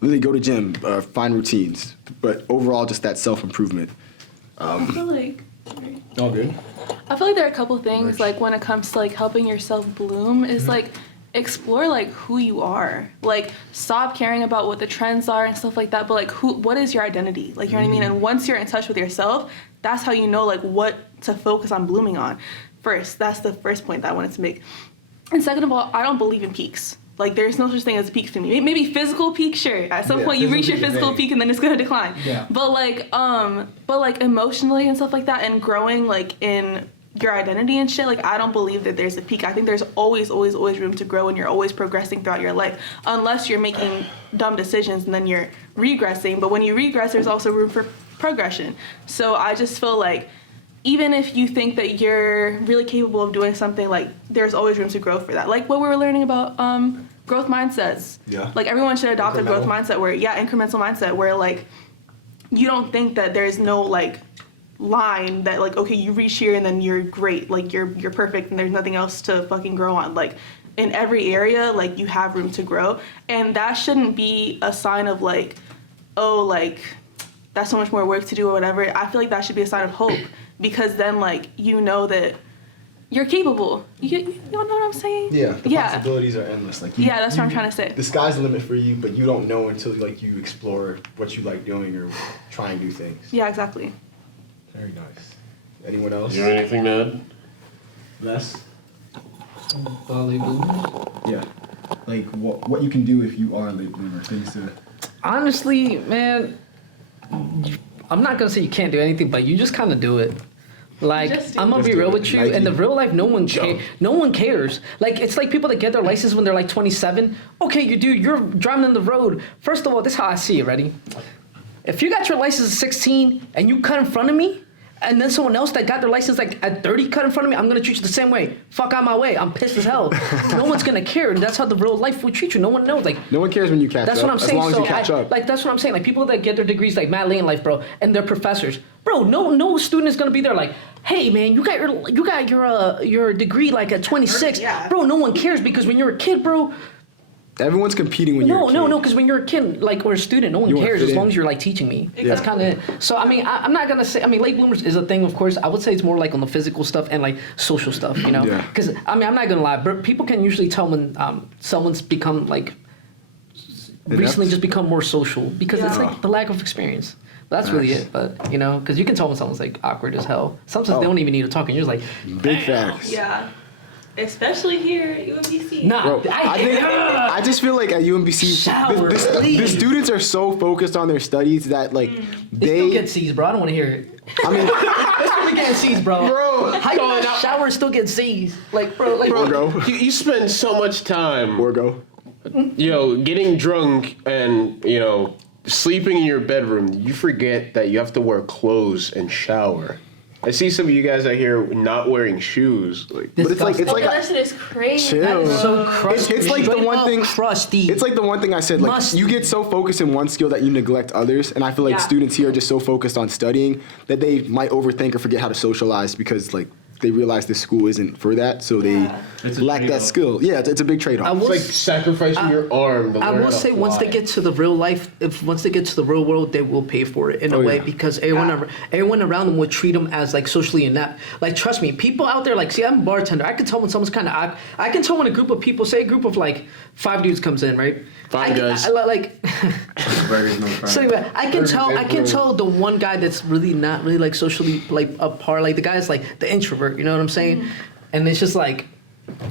Really go to gym, find routines. But overall, just that self-improvement. I feel like... All good. I feel like there are a couple things, like, when it comes to, like, helping yourself bloom, is, like, explore, like, who you are. Like, stop caring about what the trends are and stuff like that, but, like, what is your identity? Like, you know what I mean? And once you're in touch with yourself, that's how you know, like, what to focus on blooming on. First, that's the first point that I wanted to make. And second of all, I don't believe in peaks. Like, there's no such thing as peaks to me. Maybe physical peak, sure. At some point, you reach your physical peak and then it's gonna decline. Yeah. But like emotionally and stuff like that, and growing like in your identity and shit, like I don't believe that there's a peak. I think there's always room to grow, and you're always progressing throughout your life, unless you're making dumb decisions and then you're regressing. But when you regress, there's also room for progression. So I just feel like, even if you think that you're really capable of doing something, like there's always room to grow for that. Like what we were learning about growth mindsets. Yeah. Like everyone should adopt a growth mindset where, incremental mindset where like you don't think that there's no like line that like, okay, you reach here and then you're great, like you're perfect and there's nothing else to fucking grow on. Like in every area, like you have room to grow, and that shouldn't be a sign of like, oh, like that's so much more work to do or whatever. I feel like that should be a sign of hope. Because then, like, you know that you're capable. You know what I'm saying? Yeah, the possibilities are endless. Like, that's what I'm trying to say. The sky's the limit for you, but you don't know until, like, you explore what you like doing or try and do things. Yeah, exactly. Very nice. Anyone else? You have anything to add? Les? Late bloomers? Yeah. Like, what you can do if you are a late bloomer. Things to... Honestly, man... I'm not gonna say you can't do anything, but you just kind of do it. Like, I'm gonna be real with you. In the real life, no one cares. Like, it's like people that get their license when they're like 27. Okay, you're driving on the road. First of all, this is how I see it. Ready? If you got your license at 16 and you cut in front of me, and then someone else that got their license like at 30 cut in front of me, I'm gonna treat you the same way. Fuck out my way. I'm pissed as hell. No one's gonna care. And that's how the real life will treat you. No one knows. Like, no one cares when you catch that's up. What I'm saying. As long as you catch up. Like, that's what I'm saying. Like, people that get their degrees like mad late in life, bro, and they're professors. Bro, no student is gonna be there like, hey man, you got your degree like at 26. Yeah. Bro, no one cares because when you're a kid, bro. Everyone's competing when you're a kid. No, because when you're a kid, like, or a student, no one cares as long as you're, like, teaching me. Exactly. That's kind of it. So, I mean, I'm not going to say, I mean, late bloomers is a thing, of course. I would say it's more, like, on the physical stuff and, like, social stuff, you know? Because, I mean, I'm not going to lie. But people can usually tell when someone's become, like, recently just become more social. Because it's, like, the lack of experience. That's really it. But, you know, because you can tell when someone's, like, awkward as hell. Sometimes they don't even need to talk, and you're just like, big facts. Yeah. Especially here at UMBC. Nah, bro, I just feel like at UMBC, the students are so focused on their studies that like they still get C's, bro. I don't want to hear it. I mean, it's really getting C's, bro. How you not shower and still get C's? Like, bro, you spend so much time, getting drunk and sleeping in your bedroom. You forget that you have to wear clothes and shower. I see some of you guys out here not wearing shoes. Like, but it's like that shit is crazy. Chill. That is so crusty. It's like the one thing. Crusty. It's like the one thing I said. Like, you get so focused in one skill that you neglect others, and I feel like students here are just so focused on studying that they might overthink or forget how to socialize because like they realize this school isn't for that, so they lack that skill. Yeah, it's a big trade-off. It's like sacrificing your arm. I will say once they get to the real life, once they get to the real world, they will pay for it in a way because everyone around them would treat them as like socially inept. Like, trust me, people out there, like, see, I'm a bartender. I can tell when someone's kind of, I can tell when a group of people, say a group of like 5 dudes comes in, right? 5 guys. So anyway, I can tell the one guy that's really not really like socially like apart, like the guy's like the introvert. You know what I'm saying? And it's just like,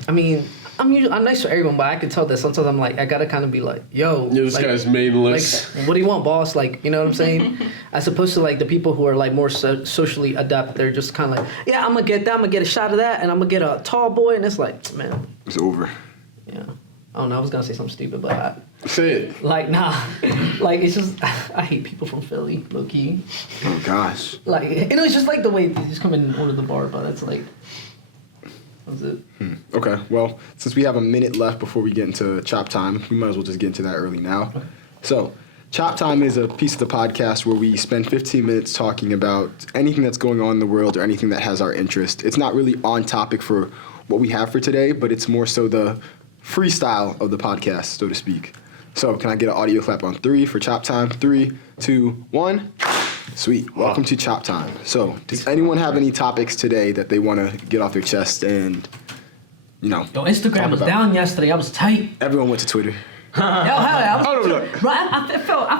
I mean, I'm nice to everyone, but I can tell that sometimes I'm like, I gotta kind of be like, yo, this like, guy's mainless. Like, what do you want, boss? Like, you know what I'm saying? As opposed to like the people who are like more socially adept, they're just kind of like, yeah, I'm gonna get that, I'm gonna get a shot of that, and I'm gonna get a tall boy, and it's like, man, it's over. Yeah. I don't know, I was gonna say something stupid, but say it. Like, nah. Like, it's just, I hate people from Philly, low key. Oh, gosh. Like, it's just like the way they just come in and order the bar, but that's like, that's it. Okay, well, since we have a minute left before we get into Chop Time, we might as well just get into that early now. Okay. So, Chop Time is a piece of the podcast where we spend 15 minutes talking about anything that's going on in the world or anything that has our interest. It's not really on topic for what we have for today, but it's more so the freestyle of the podcast, so to speak. So, can I get an audio clap on 3 for Chop Time? 3, 2, 1. Sweet. Welcome to Chop Time. So, does anyone have any topics today that they want to get off their chest and, Yo, Instagram was down yesterday. I was tight. Everyone went to Twitter. Bro, I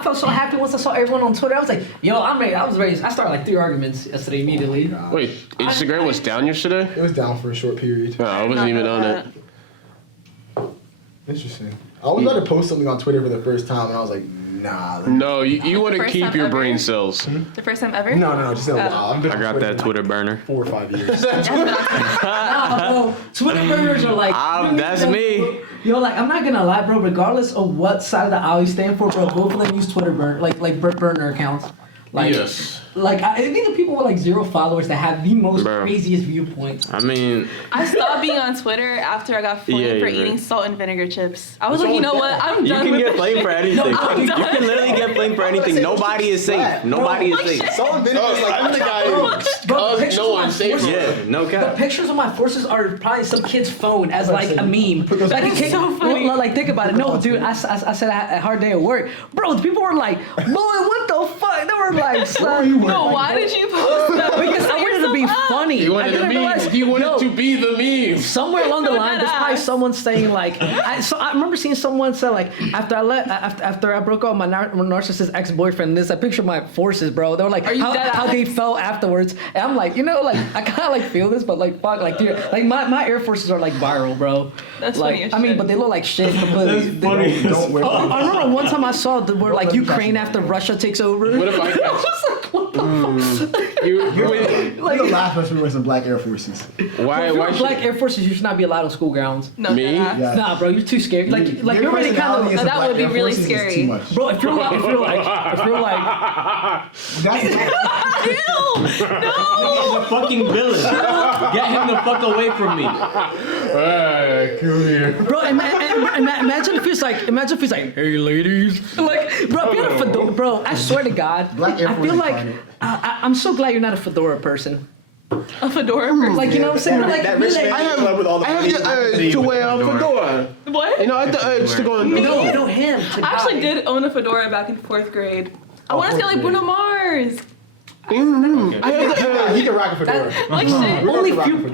felt so happy once I saw everyone on Twitter. I was like, yo, I'm ready. I was ready. I started like 3 arguments yesterday immediately. Wait, Instagram was down yesterday? It was down for a short period. No, I wasn't even on it. Interesting. I was about to post something on Twitter for the first time, and I was like, nah. No, you want to keep your brain cells. The first time ever? No, just a while. I got that Twitter burner. 4 or 5 years. Nah, bro. Twitter burners are like... that's me. Yo, like, I'm not gonna lie, bro. Regardless of what side of the aisle you stand for, bro, both of them use Twitter burner accounts. Like, yes. Like, I think the people with like 0 followers that have the most craziest viewpoints. I mean, I stopped being on Twitter after I got flamed for eating salt and vinegar chips. I was like, you know what? I'm done with this. You can get blamed for anything. I'm you done. can literally get blamed for anything. Nobody is safe. Nobody is safe. Salt and vinegar is like, I'm the guy who caused no one safe. Yeah, no cap. The pictures of my forces are probably some kid's phone as like a meme. Like, That's so funny. Like, think about it. No, dude, I said I had a hard day at work. Bro, the people were like, boy, what the fuck? They were like, son. No, why did you post that? Because I wanted to be funny. You wanted to be the meme. Somewhere along the line, there's probably someone saying like, I remember seeing someone say like, after I broke up with my narcissist ex-boyfriend, there's a picture of my forces, bro. They were like, how they felt afterwards, and I'm like, like I kind of like feel this, but like fuck, like dude, like my Air Forces are like viral, bro. That's like, funny as I mean, shit. but they look like shit completely. don't wear I remember one time I saw the word like Ukraine after Russia takes over. What if I catch? What the fuck? You like, last person who wears some black Air Forces? Why? If you're Why in black Air Forces, you should not be allowed on school grounds. No, Me? deadass. Yeah. Nah, bro, you're too scared. Like Your you're already kind personality of. as a that black would be Air really Forces is scary. too much. Bro, if you're like, That's Ew! He's a fucking villain. Get him the fuck away from me. Come here. bro, imagine if he's like, hey ladies, like, bro, if you're a fedora, bro, I swear to God, Black Air I Force feel like incarnate. I'm so glad you're not a fedora person. A fedora person. Like, you know what I'm saying? Like, that rich like, man I have club with all the the urge to wear a fedora. What? You know, I had the urge to go and no, him. I actually did own a fedora back in 4th grade. I want to say like Bruno Mars. I had the urge. He can rock a fedora. Like shit.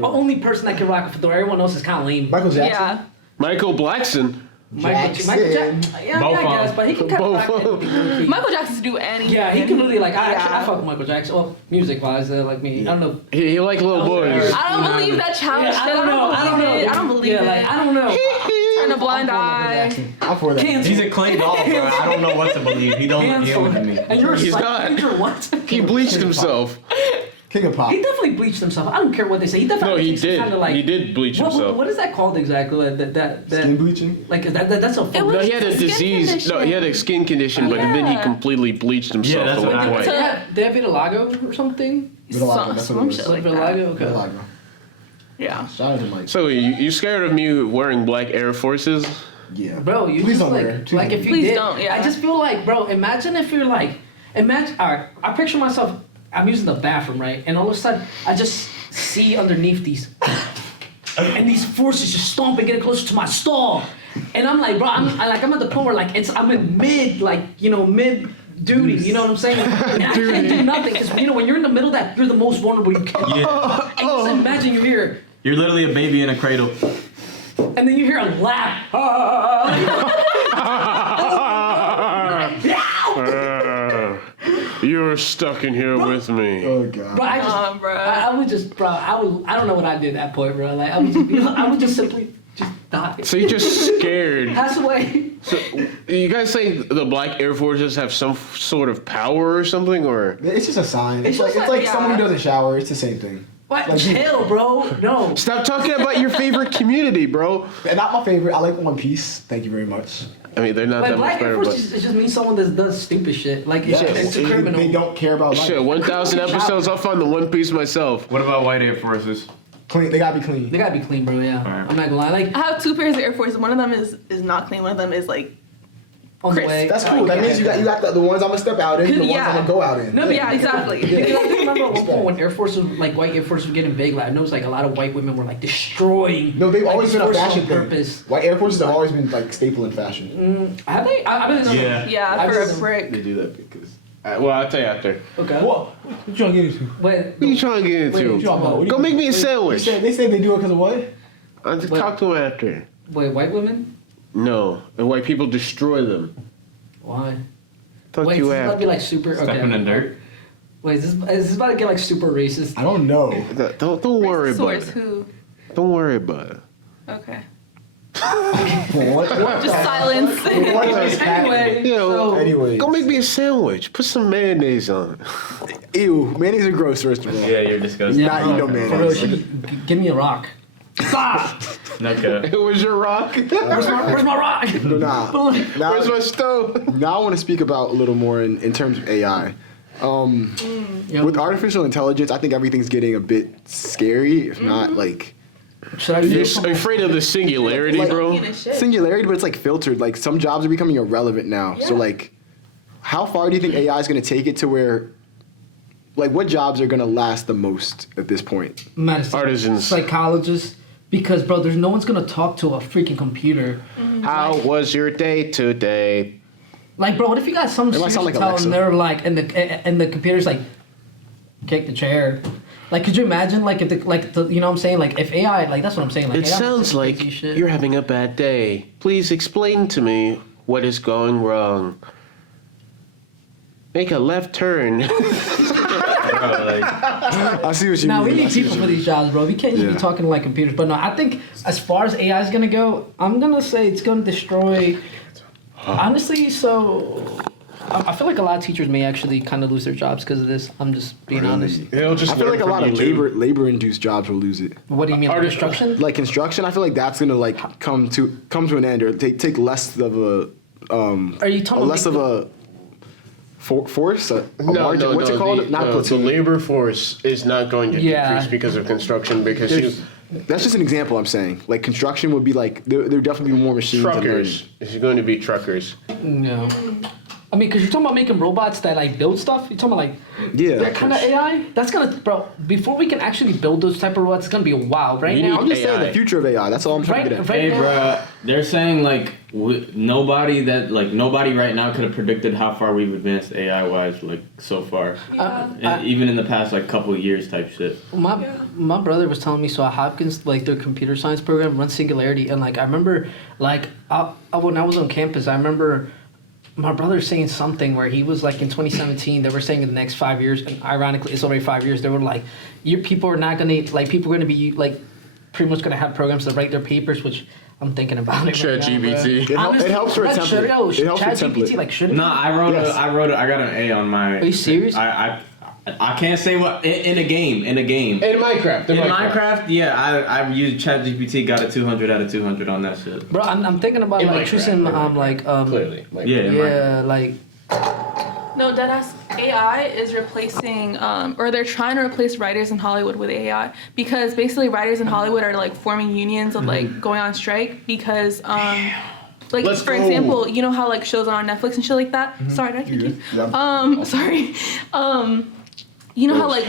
Only person that can rock a fedora. Everyone else is kind of lame. Michael Jackson. Yeah. Michael Blackson. Michael Jackson. Yeah, Both I guess, but he can kind of rock anything. Michael Jackson's do anything. Yeah, he can really like. I Yeah. fuck with Michael Jackson. Well, music wise, like me, I don't know. He like little boys. I don't believe that childish Yeah, I shit. don't know. I don't believe Yeah, it. like I don't know. Turn a blind eye. I'm for that. Cancel. He's a clean dog, bro. I don't know what to believe. He don't deal with me. And you're a He's psych- not. You're what? He bleached himself. King of pop. He definitely bleached himself. I don't care what they say. He No, definitely he takes some did. Kind of like, He did bleach himself. What is that called exactly? That Skin bleaching. like that's a. It No, was he had a a skin disease. condition. No, he had a skin condition, but then he Yeah. completely bleached himself Yeah, that's to what look I white. They have vitiligo or something. Vitiligo, that's what it Some was. shit like that. Vitiligo. Okay. Vitiligo. Yeah. Shout out to Mike. So you scared of me wearing black Air Forces? Yeah. Bro, you Please just don't wear it. like if you Please did. don't, yeah. I just feel like, bro. Imagine if you're like, all right. I picture myself. I'm using the bathroom, right, and all of a sudden I just see underneath these, and these forces just stomp and get closer to my stall, and I'm like, bro, I'm at the point where like I'm in mid duty, you know what I'm saying? And I can't do nothing because when you're in the middle of that, you're the most vulnerable you can. Yeah. And just imagine you hear. You're literally a baby in a cradle. And then you hear a laugh. You're stuck in here with me. Oh god. Bro, I would just, bro, I don't know what I did at that point, bro. Like, I would just simply just die. So you're just scared. Pass away. So you guys think the black Air Forces have some sort of power or something, or? It's just a sign. It's just like like- someone who doesn't shower. It's the same thing. What? Like, Chill, bro. No. Stop talking about your favorite community, bro. And not my favorite. I like One Piece. Thank you very much. I mean, they're not Like, that much black Air better, Force but it just means someone that does stupid shit. Like, it's a They- criminal. They don't care about life. shit, 1,000 episodes. I'll find the One Piece myself. What about white Air Forces? Clean. They gotta be clean. They gotta be clean, bro, yeah. Alright. I'm not gonna lie. Like, I have 2 pairs of Air Forces. One of them is not clean. One of them is like. on the Chris. way. That's cool. That means you got the ones I'm gonna step out in, and the ones Yeah. I'm gonna go out in. No, but Yeah, exactly. Because I remember at one point when Air Force was, like, white Air Force was getting big, like, I noticed, like, a lot of white women were, like, destroying. No, they've like, always these been a forces fashion on thing. purpose. White Air Forces have always been like staple in fashion. Have they? I really don't know. Yeah. Yeah, I've for heard a them. brick. They do that because. Well, I'll tell you after. Okay. What? What you trying to get into? Wait, What are you trying to get Wait, into? talking about? What Go you- make me a They sandwich. say they do it because of what? I'll just talk to him after. wait, white women? No, and white people destroy them. Why? Talk Wait, to is you this about to be after. like super? Stepping in dirt. Wait, is this about to get like super racist? I don't know. Don't worry about Source, it. who? Don't worry about it. Okay. What? Just silence. What is happening? Anyway, Yo, so Anyways. Go make me a sandwich. Put some mayonnaise on it. Ew, mayonnaise are gross, first of all. Yeah, you're disgusting. Not eat no for real, mayonnaise. give me a rock. Stop! Okay. It was your rock. Where's my rock? Nah. Where's Now, my stove? now I want to speak about a little more in terms of AI. With artificial intelligence, I think everything's getting a bit scary, if not like Should I You're do afraid of the singularity, Like- bro? singularity, but it's like filtered. Like some jobs are becoming irrelevant now. So Yeah. like, how far do you think AI is going to take it to where, like, what jobs are going to last the most at this point? medicine? Artisans. Psychologists. Because, bro, there's no one's gonna talk to a freaking computer. How was your day today? Like, bro, what if you got some It might serious sound like tell Alexa. and they're like, and the computer's like, kick the chair. Like, could you imagine, like, if the you know what I'm saying? Like, if AI, like, that's what I'm saying. Like, It AI sounds some like crazy shit. you're having a bad day. Please explain to me what is going wrong. Make a left turn. Bro, like, I see what you Now mean. we I need see people what for you these jobs, bro. We can't just Yeah. be talking like computers. But no, I think as far as AI is gonna go, I'm gonna say it's gonna destroy. Honestly, so I feel like a lot of teachers may actually kind of lose their jobs because of this. I'm just being honest. They'll just I feel like a lot of labor-induced jobs will lose it. What do you mean, like construction? Like construction, I feel like that's gonna like come to an end or take less of a Are you talking less of a force? A margin? What's it called? Not the platoon. labor force is not going to decrease because of construction because That's just an example I'm saying. Like construction would be like there definitely be more machines. truckers. It's going to be truckers. No. I mean, because you're talking about making robots that like build stuff. You're talking about like that kind of AI. That's gonna, bro. Before we can actually build those type of robots, it's gonna be a while. Right now, I'm just saying the future of AI. That's all I'm trying to get at. Hey, bro, they're saying like nobody right now could have predicted how far we've advanced AI wise, like so far. Even in the past like couple of years, type shit. My brother was telling me so at Hopkins, like their computer science program runs Singularity, and like I remember, like when I was on campus, I remember my brother saying something where he was like in 2017 they were saying in the next 5 years, and ironically it's already 5 years, they were like people are not gonna like people are gonna be like pretty much gonna have programs to write their papers, which I'm thinking about it. ChatGPT. It helps for a template. It helps for a template. Like should No, I got an A on my. Are you serious? I can't say what in a game. In Minecraft. In Minecraft, yeah, I used ChatGPT, got a 200 out of 200 on that shit. Bro, I'm thinking about In like Minecraft, choosing clearly. yeah, like No, deadass AI is replacing, or they're trying to replace writers in Hollywood with AI, because basically writers in Hollywood are like forming unions of like going on strike because like Let's for go. example, you know how like shows are on Netflix and shit like that. Sorry, did I kick you? Sorry. You know how like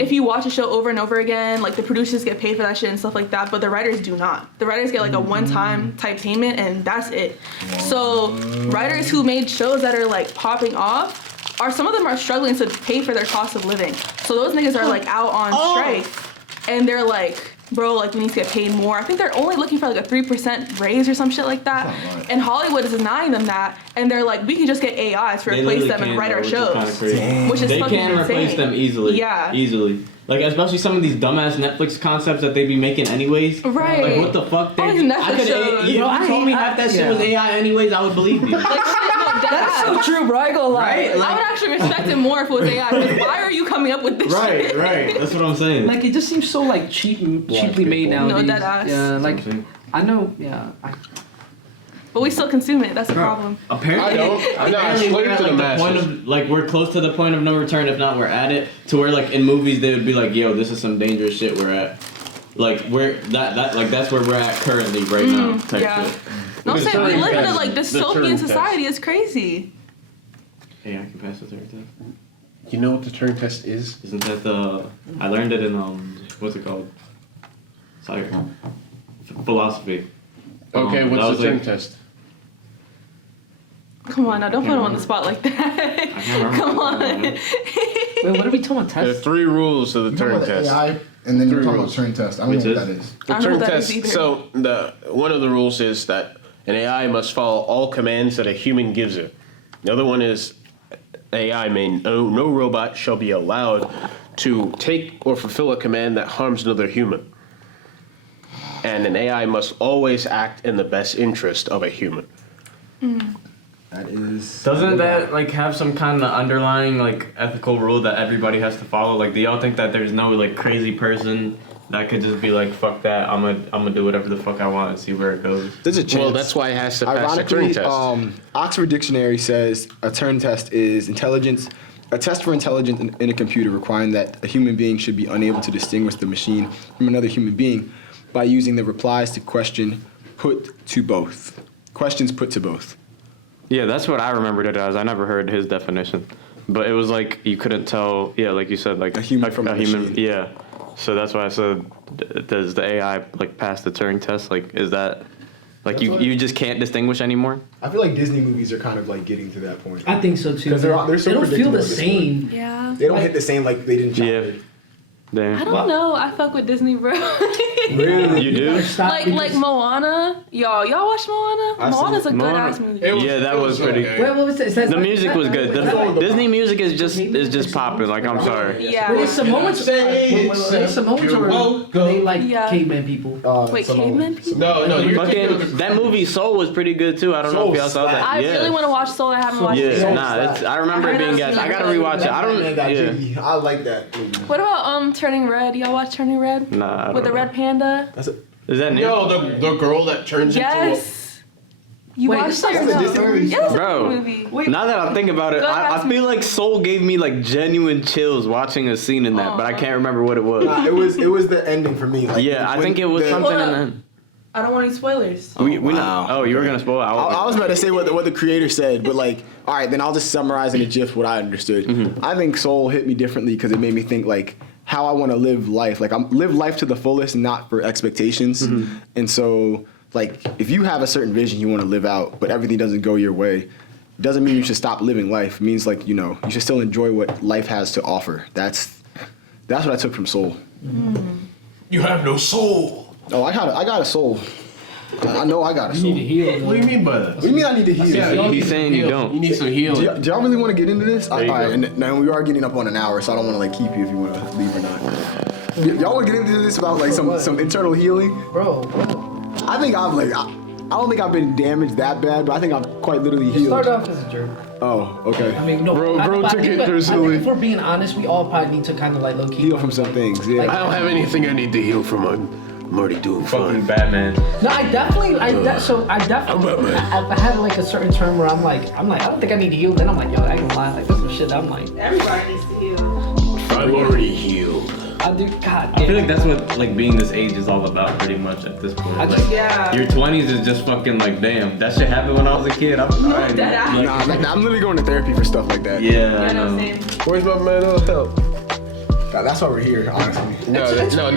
if you watch a show over and over again, like the producers get paid for that shit and stuff like that, but the writers do not. The writers get like a one-time type payment and that's it. So writers who made shows that are like popping off, some of them are struggling to pay for their cost of living. So those niggas are like out on strike, and they're like, bro, like we need to get paid more. I think they're only looking for like a 3% raise or some shit like that. Right. And Hollywood is denying them that, and they're like, we can just get AIs to replace them and write our shows, which is they fucking can insane. replace them easily. Yeah, easily. Like especially some of these dumbass Netflix concepts that they be making anyways. Right. Like what the fuck? All these Netflix shows. You told me half that shit was AI anyways, I would believe you. Like shit, no, that's so true, bro. I ain't gonna lie. Right? Like, I would actually respect it more if it was AI. Because why are you coming up with this shit? Right. That's what I'm saying. Like it just seems so like cheaply made nowadays. No, deadass. Yeah, like I know. Yeah. But we still consume it. That's the problem. Apparently, I don't. I'm not apparently we're at to the like the point masses. of like we're close to the point of no return. If not, we're at it. To where like in movies they would be like, "Yo, this is some dangerous shit we're at." Like we're that's where we're at currently right now. Type shit. No, I'm saying we Turing live in a test. like The dystopian Turing society. It's crazy. Hey, I can pass the Turing test. You know what the Turing test is? Isn't that the? I learned it in what's it called? Philosophy. Okay, that what's was the like- Turing test? Come on, now don't put him on the spot like that. Come on. Wait, what are we talking about? There are Tests? 3 rules of the You're talking Turing about test. AI, and then you're 3 talking rules. about Turing test. I don't know what that is. The I don't know Turing what that is test. either. So one of the rules is that an AI must follow all commands that a human gives it. The other one is AI no robot shall be allowed to take or fulfill a command that harms another human. And an AI must always act in the best interest of a human. That is. Doesn't that like have some kind of underlying like ethical rule that everybody has to follow? Like, do y'all think that there's no like crazy person that could just be like, fuck that, I'm gonna do whatever the fuck I want and see where it goes? There's a chance. Well, that's why it has to pass the Ironically, Turing test. Oxford Dictionary says a Turing test is intelligence, a test for intelligence in a computer requiring that a human being should be unable to distinguish the machine from another human being by using the replies to questions put to both. Yeah, that's what I remembered it as. I never heard his definition, but it was like you couldn't tell. Yeah, like you said, like A human from a machine. Yeah, so that's why I said, does the AI like pass the Turing test? Like, is that like you just can't distinguish anymore? I feel like Disney movies are kind of like getting to that point. I think so too. 'Cause they're so they don't feel predictable the at this same. Yeah. They don't hit the same like they did in childhood. Damn. I don't know. I fuck with Disney, bro. Really? You do? like Moana. Y'all watch Moana? Moana's a good ass movie. Yeah, that was pretty good. Wait, what was it? The music was good. Disney music is just popping. Like, I'm sorry. Yeah. There's some moments. There's some moments where they like caveman people. Wait, caveman people? No, you're Fucking that movie Soul was pretty good too. I don't know if y'all saw that. I really want to watch Soul. I haven't watched it. Yeah, nah, I remember it being gas. I gotta rewatch it. I don't. Yeah. I like that movie. What about Turning Red? Y'all watch Turning Red? Nah. With the red panda? Is that new? Yo, the girl that turns Yes. You watched that or that's a no? Disney movie? Yeah, that's a Bro, Disney movie. now that I think about it, I feel like Soul gave me like genuine chills watching a scene in that, but I can't remember what it was. It was the ending for me. Like, Yeah, I think it was something in the end. I don't want any spoilers. We know. Oh, you were gonna spoil it? I was about to say what the creator said, but like, all right, then I'll just summarize in a GIF what I understood. Mm-hmm. I think Soul hit me differently because it made me think like how I want to live life. Like I'm live life to the fullest, not for expectations. Mm-hmm. And so, like, if you have a certain vision you want to live out, but everything doesn't go your way, doesn't mean you should stop living life. It means like you should still enjoy what life has to offer. That's what I took from Soul. You have no soul. Oh, I got a soul. I know I got a soul. You need to heal. What do you mean by that? What do you mean I need to heal? He's saying you don't. You need some healing. Do y'all really want to get into this? All you right, go. and now we are getting up on an hour, so I don't want to like keep you if you want to leave or not. Y'all want to get into this about like some internal healing? Bro. I think I'm like I don't think I've been damaged that bad, but I think I'm quite literally You healed. start off as a jerk. Oh, okay. I mean, no. Bro I took think it that- personally. I think if we're being honest, we all probably need to kind of like low key Heal from some things. Yeah. I don't have anything I need to heal from. I'm already doing Fucking fine. Batman. No, I definitely I had like a certain term where I'm like, I don't think I need to heal. Then I'm like, yo, I ain't gonna lie, like this some shit. I'm like, Everybody needs to heal. I'm already healed. I do. God, I feel like that's what like being this age is all about, pretty much at this point. Like, Yeah. your 20s is just fucking like, damn, that shit happened when I was a kid. I'm fine. dead ass. Nah, I'm literally going to therapy for stuff like that. Yeah, I Yeah, no, know. same. Where's my mental health? God, that's why we're here, honestly. No,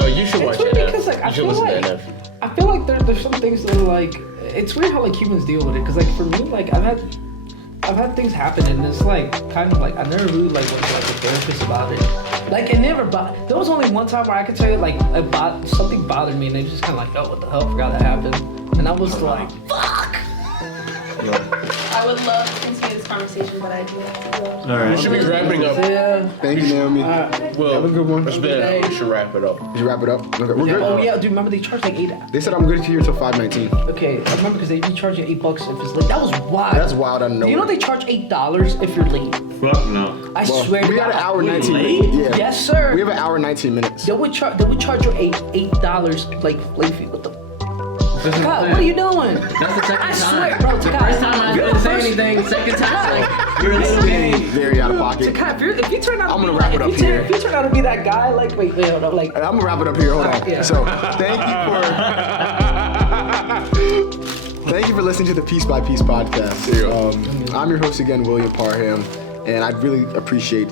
you should watch weird it. because like I You should feel listen like to NF. I feel like there's some things that are like it's weird how like humans deal with it because like for me like I've had things happen and it's like kind of like I never really like went to like a therapist about it. Like it never there was only one time where I could tell you like something bothered me and they just kind of like, oh, what the hell, forgot that happened, and I was like, fuck. I would love to continue this conversation, but I do have to go. All right. We should be wrapping up. Yeah. Thank you, Naomi. Well, Have a good one. It's been. We should wrap it up. Did you wrap it up? Okay, we're good. Oh yeah, dude. Remember they charged like $8. They said I'm good here until 5:19. Okay, I remember because they recharge you $8 if it's late. That was wild. That's wild. I don't know. Do you know they charge $8 if you're late? Fuck no. I swear. We to got an God. hour Wait, 19 late? minutes. Yeah. Yes, sir. We have an hour 19 minutes. They would charge you $8 like late fee. What the? This is God, the what are thing. you doing? That's the second I time. swear, bro. The first time I didn't say anything. Second time, like, you're a little gay. Very out of pocket. If you turn out, I'm to gonna be wrap like, it up if you here. If you turn out to be that guy, like, wait, hold up, like, I'm gonna wrap it up here. Hold on. Yeah. So thank you for listening to the Piece by Piece podcast. I'm your host again, William Parham, and I'd really appreciate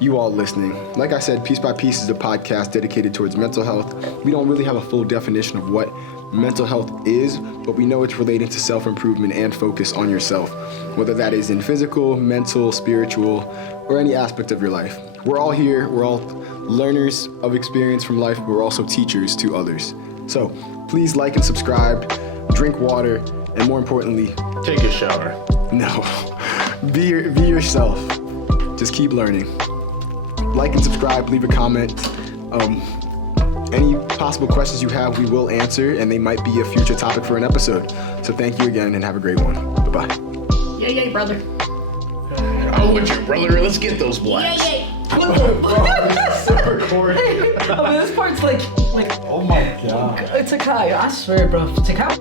you all listening. Like I said, Piece by Piece is a podcast dedicated towards mental health. We don't really have a full definition of what mental health is, but we know it's relating to self-improvement and focus on yourself, whether that is in physical, mental, spiritual, or any aspect of your life. We're all here, we're all learners of experience from life, but we're also teachers to others. So please like and subscribe, drink water, and more importantly, Take a shower. no, be yourself. Just keep learning. Like and subscribe, leave a comment. Any possible questions you have, we will answer, and they might be a future topic for an episode. So thank you again, and have a great one. Bye-bye. Yay, brother. I'm with you, brother. Let's get those blacks. Yay. I mean, this part's like, oh my god. It's a guy, I swear, bro. It's a guy.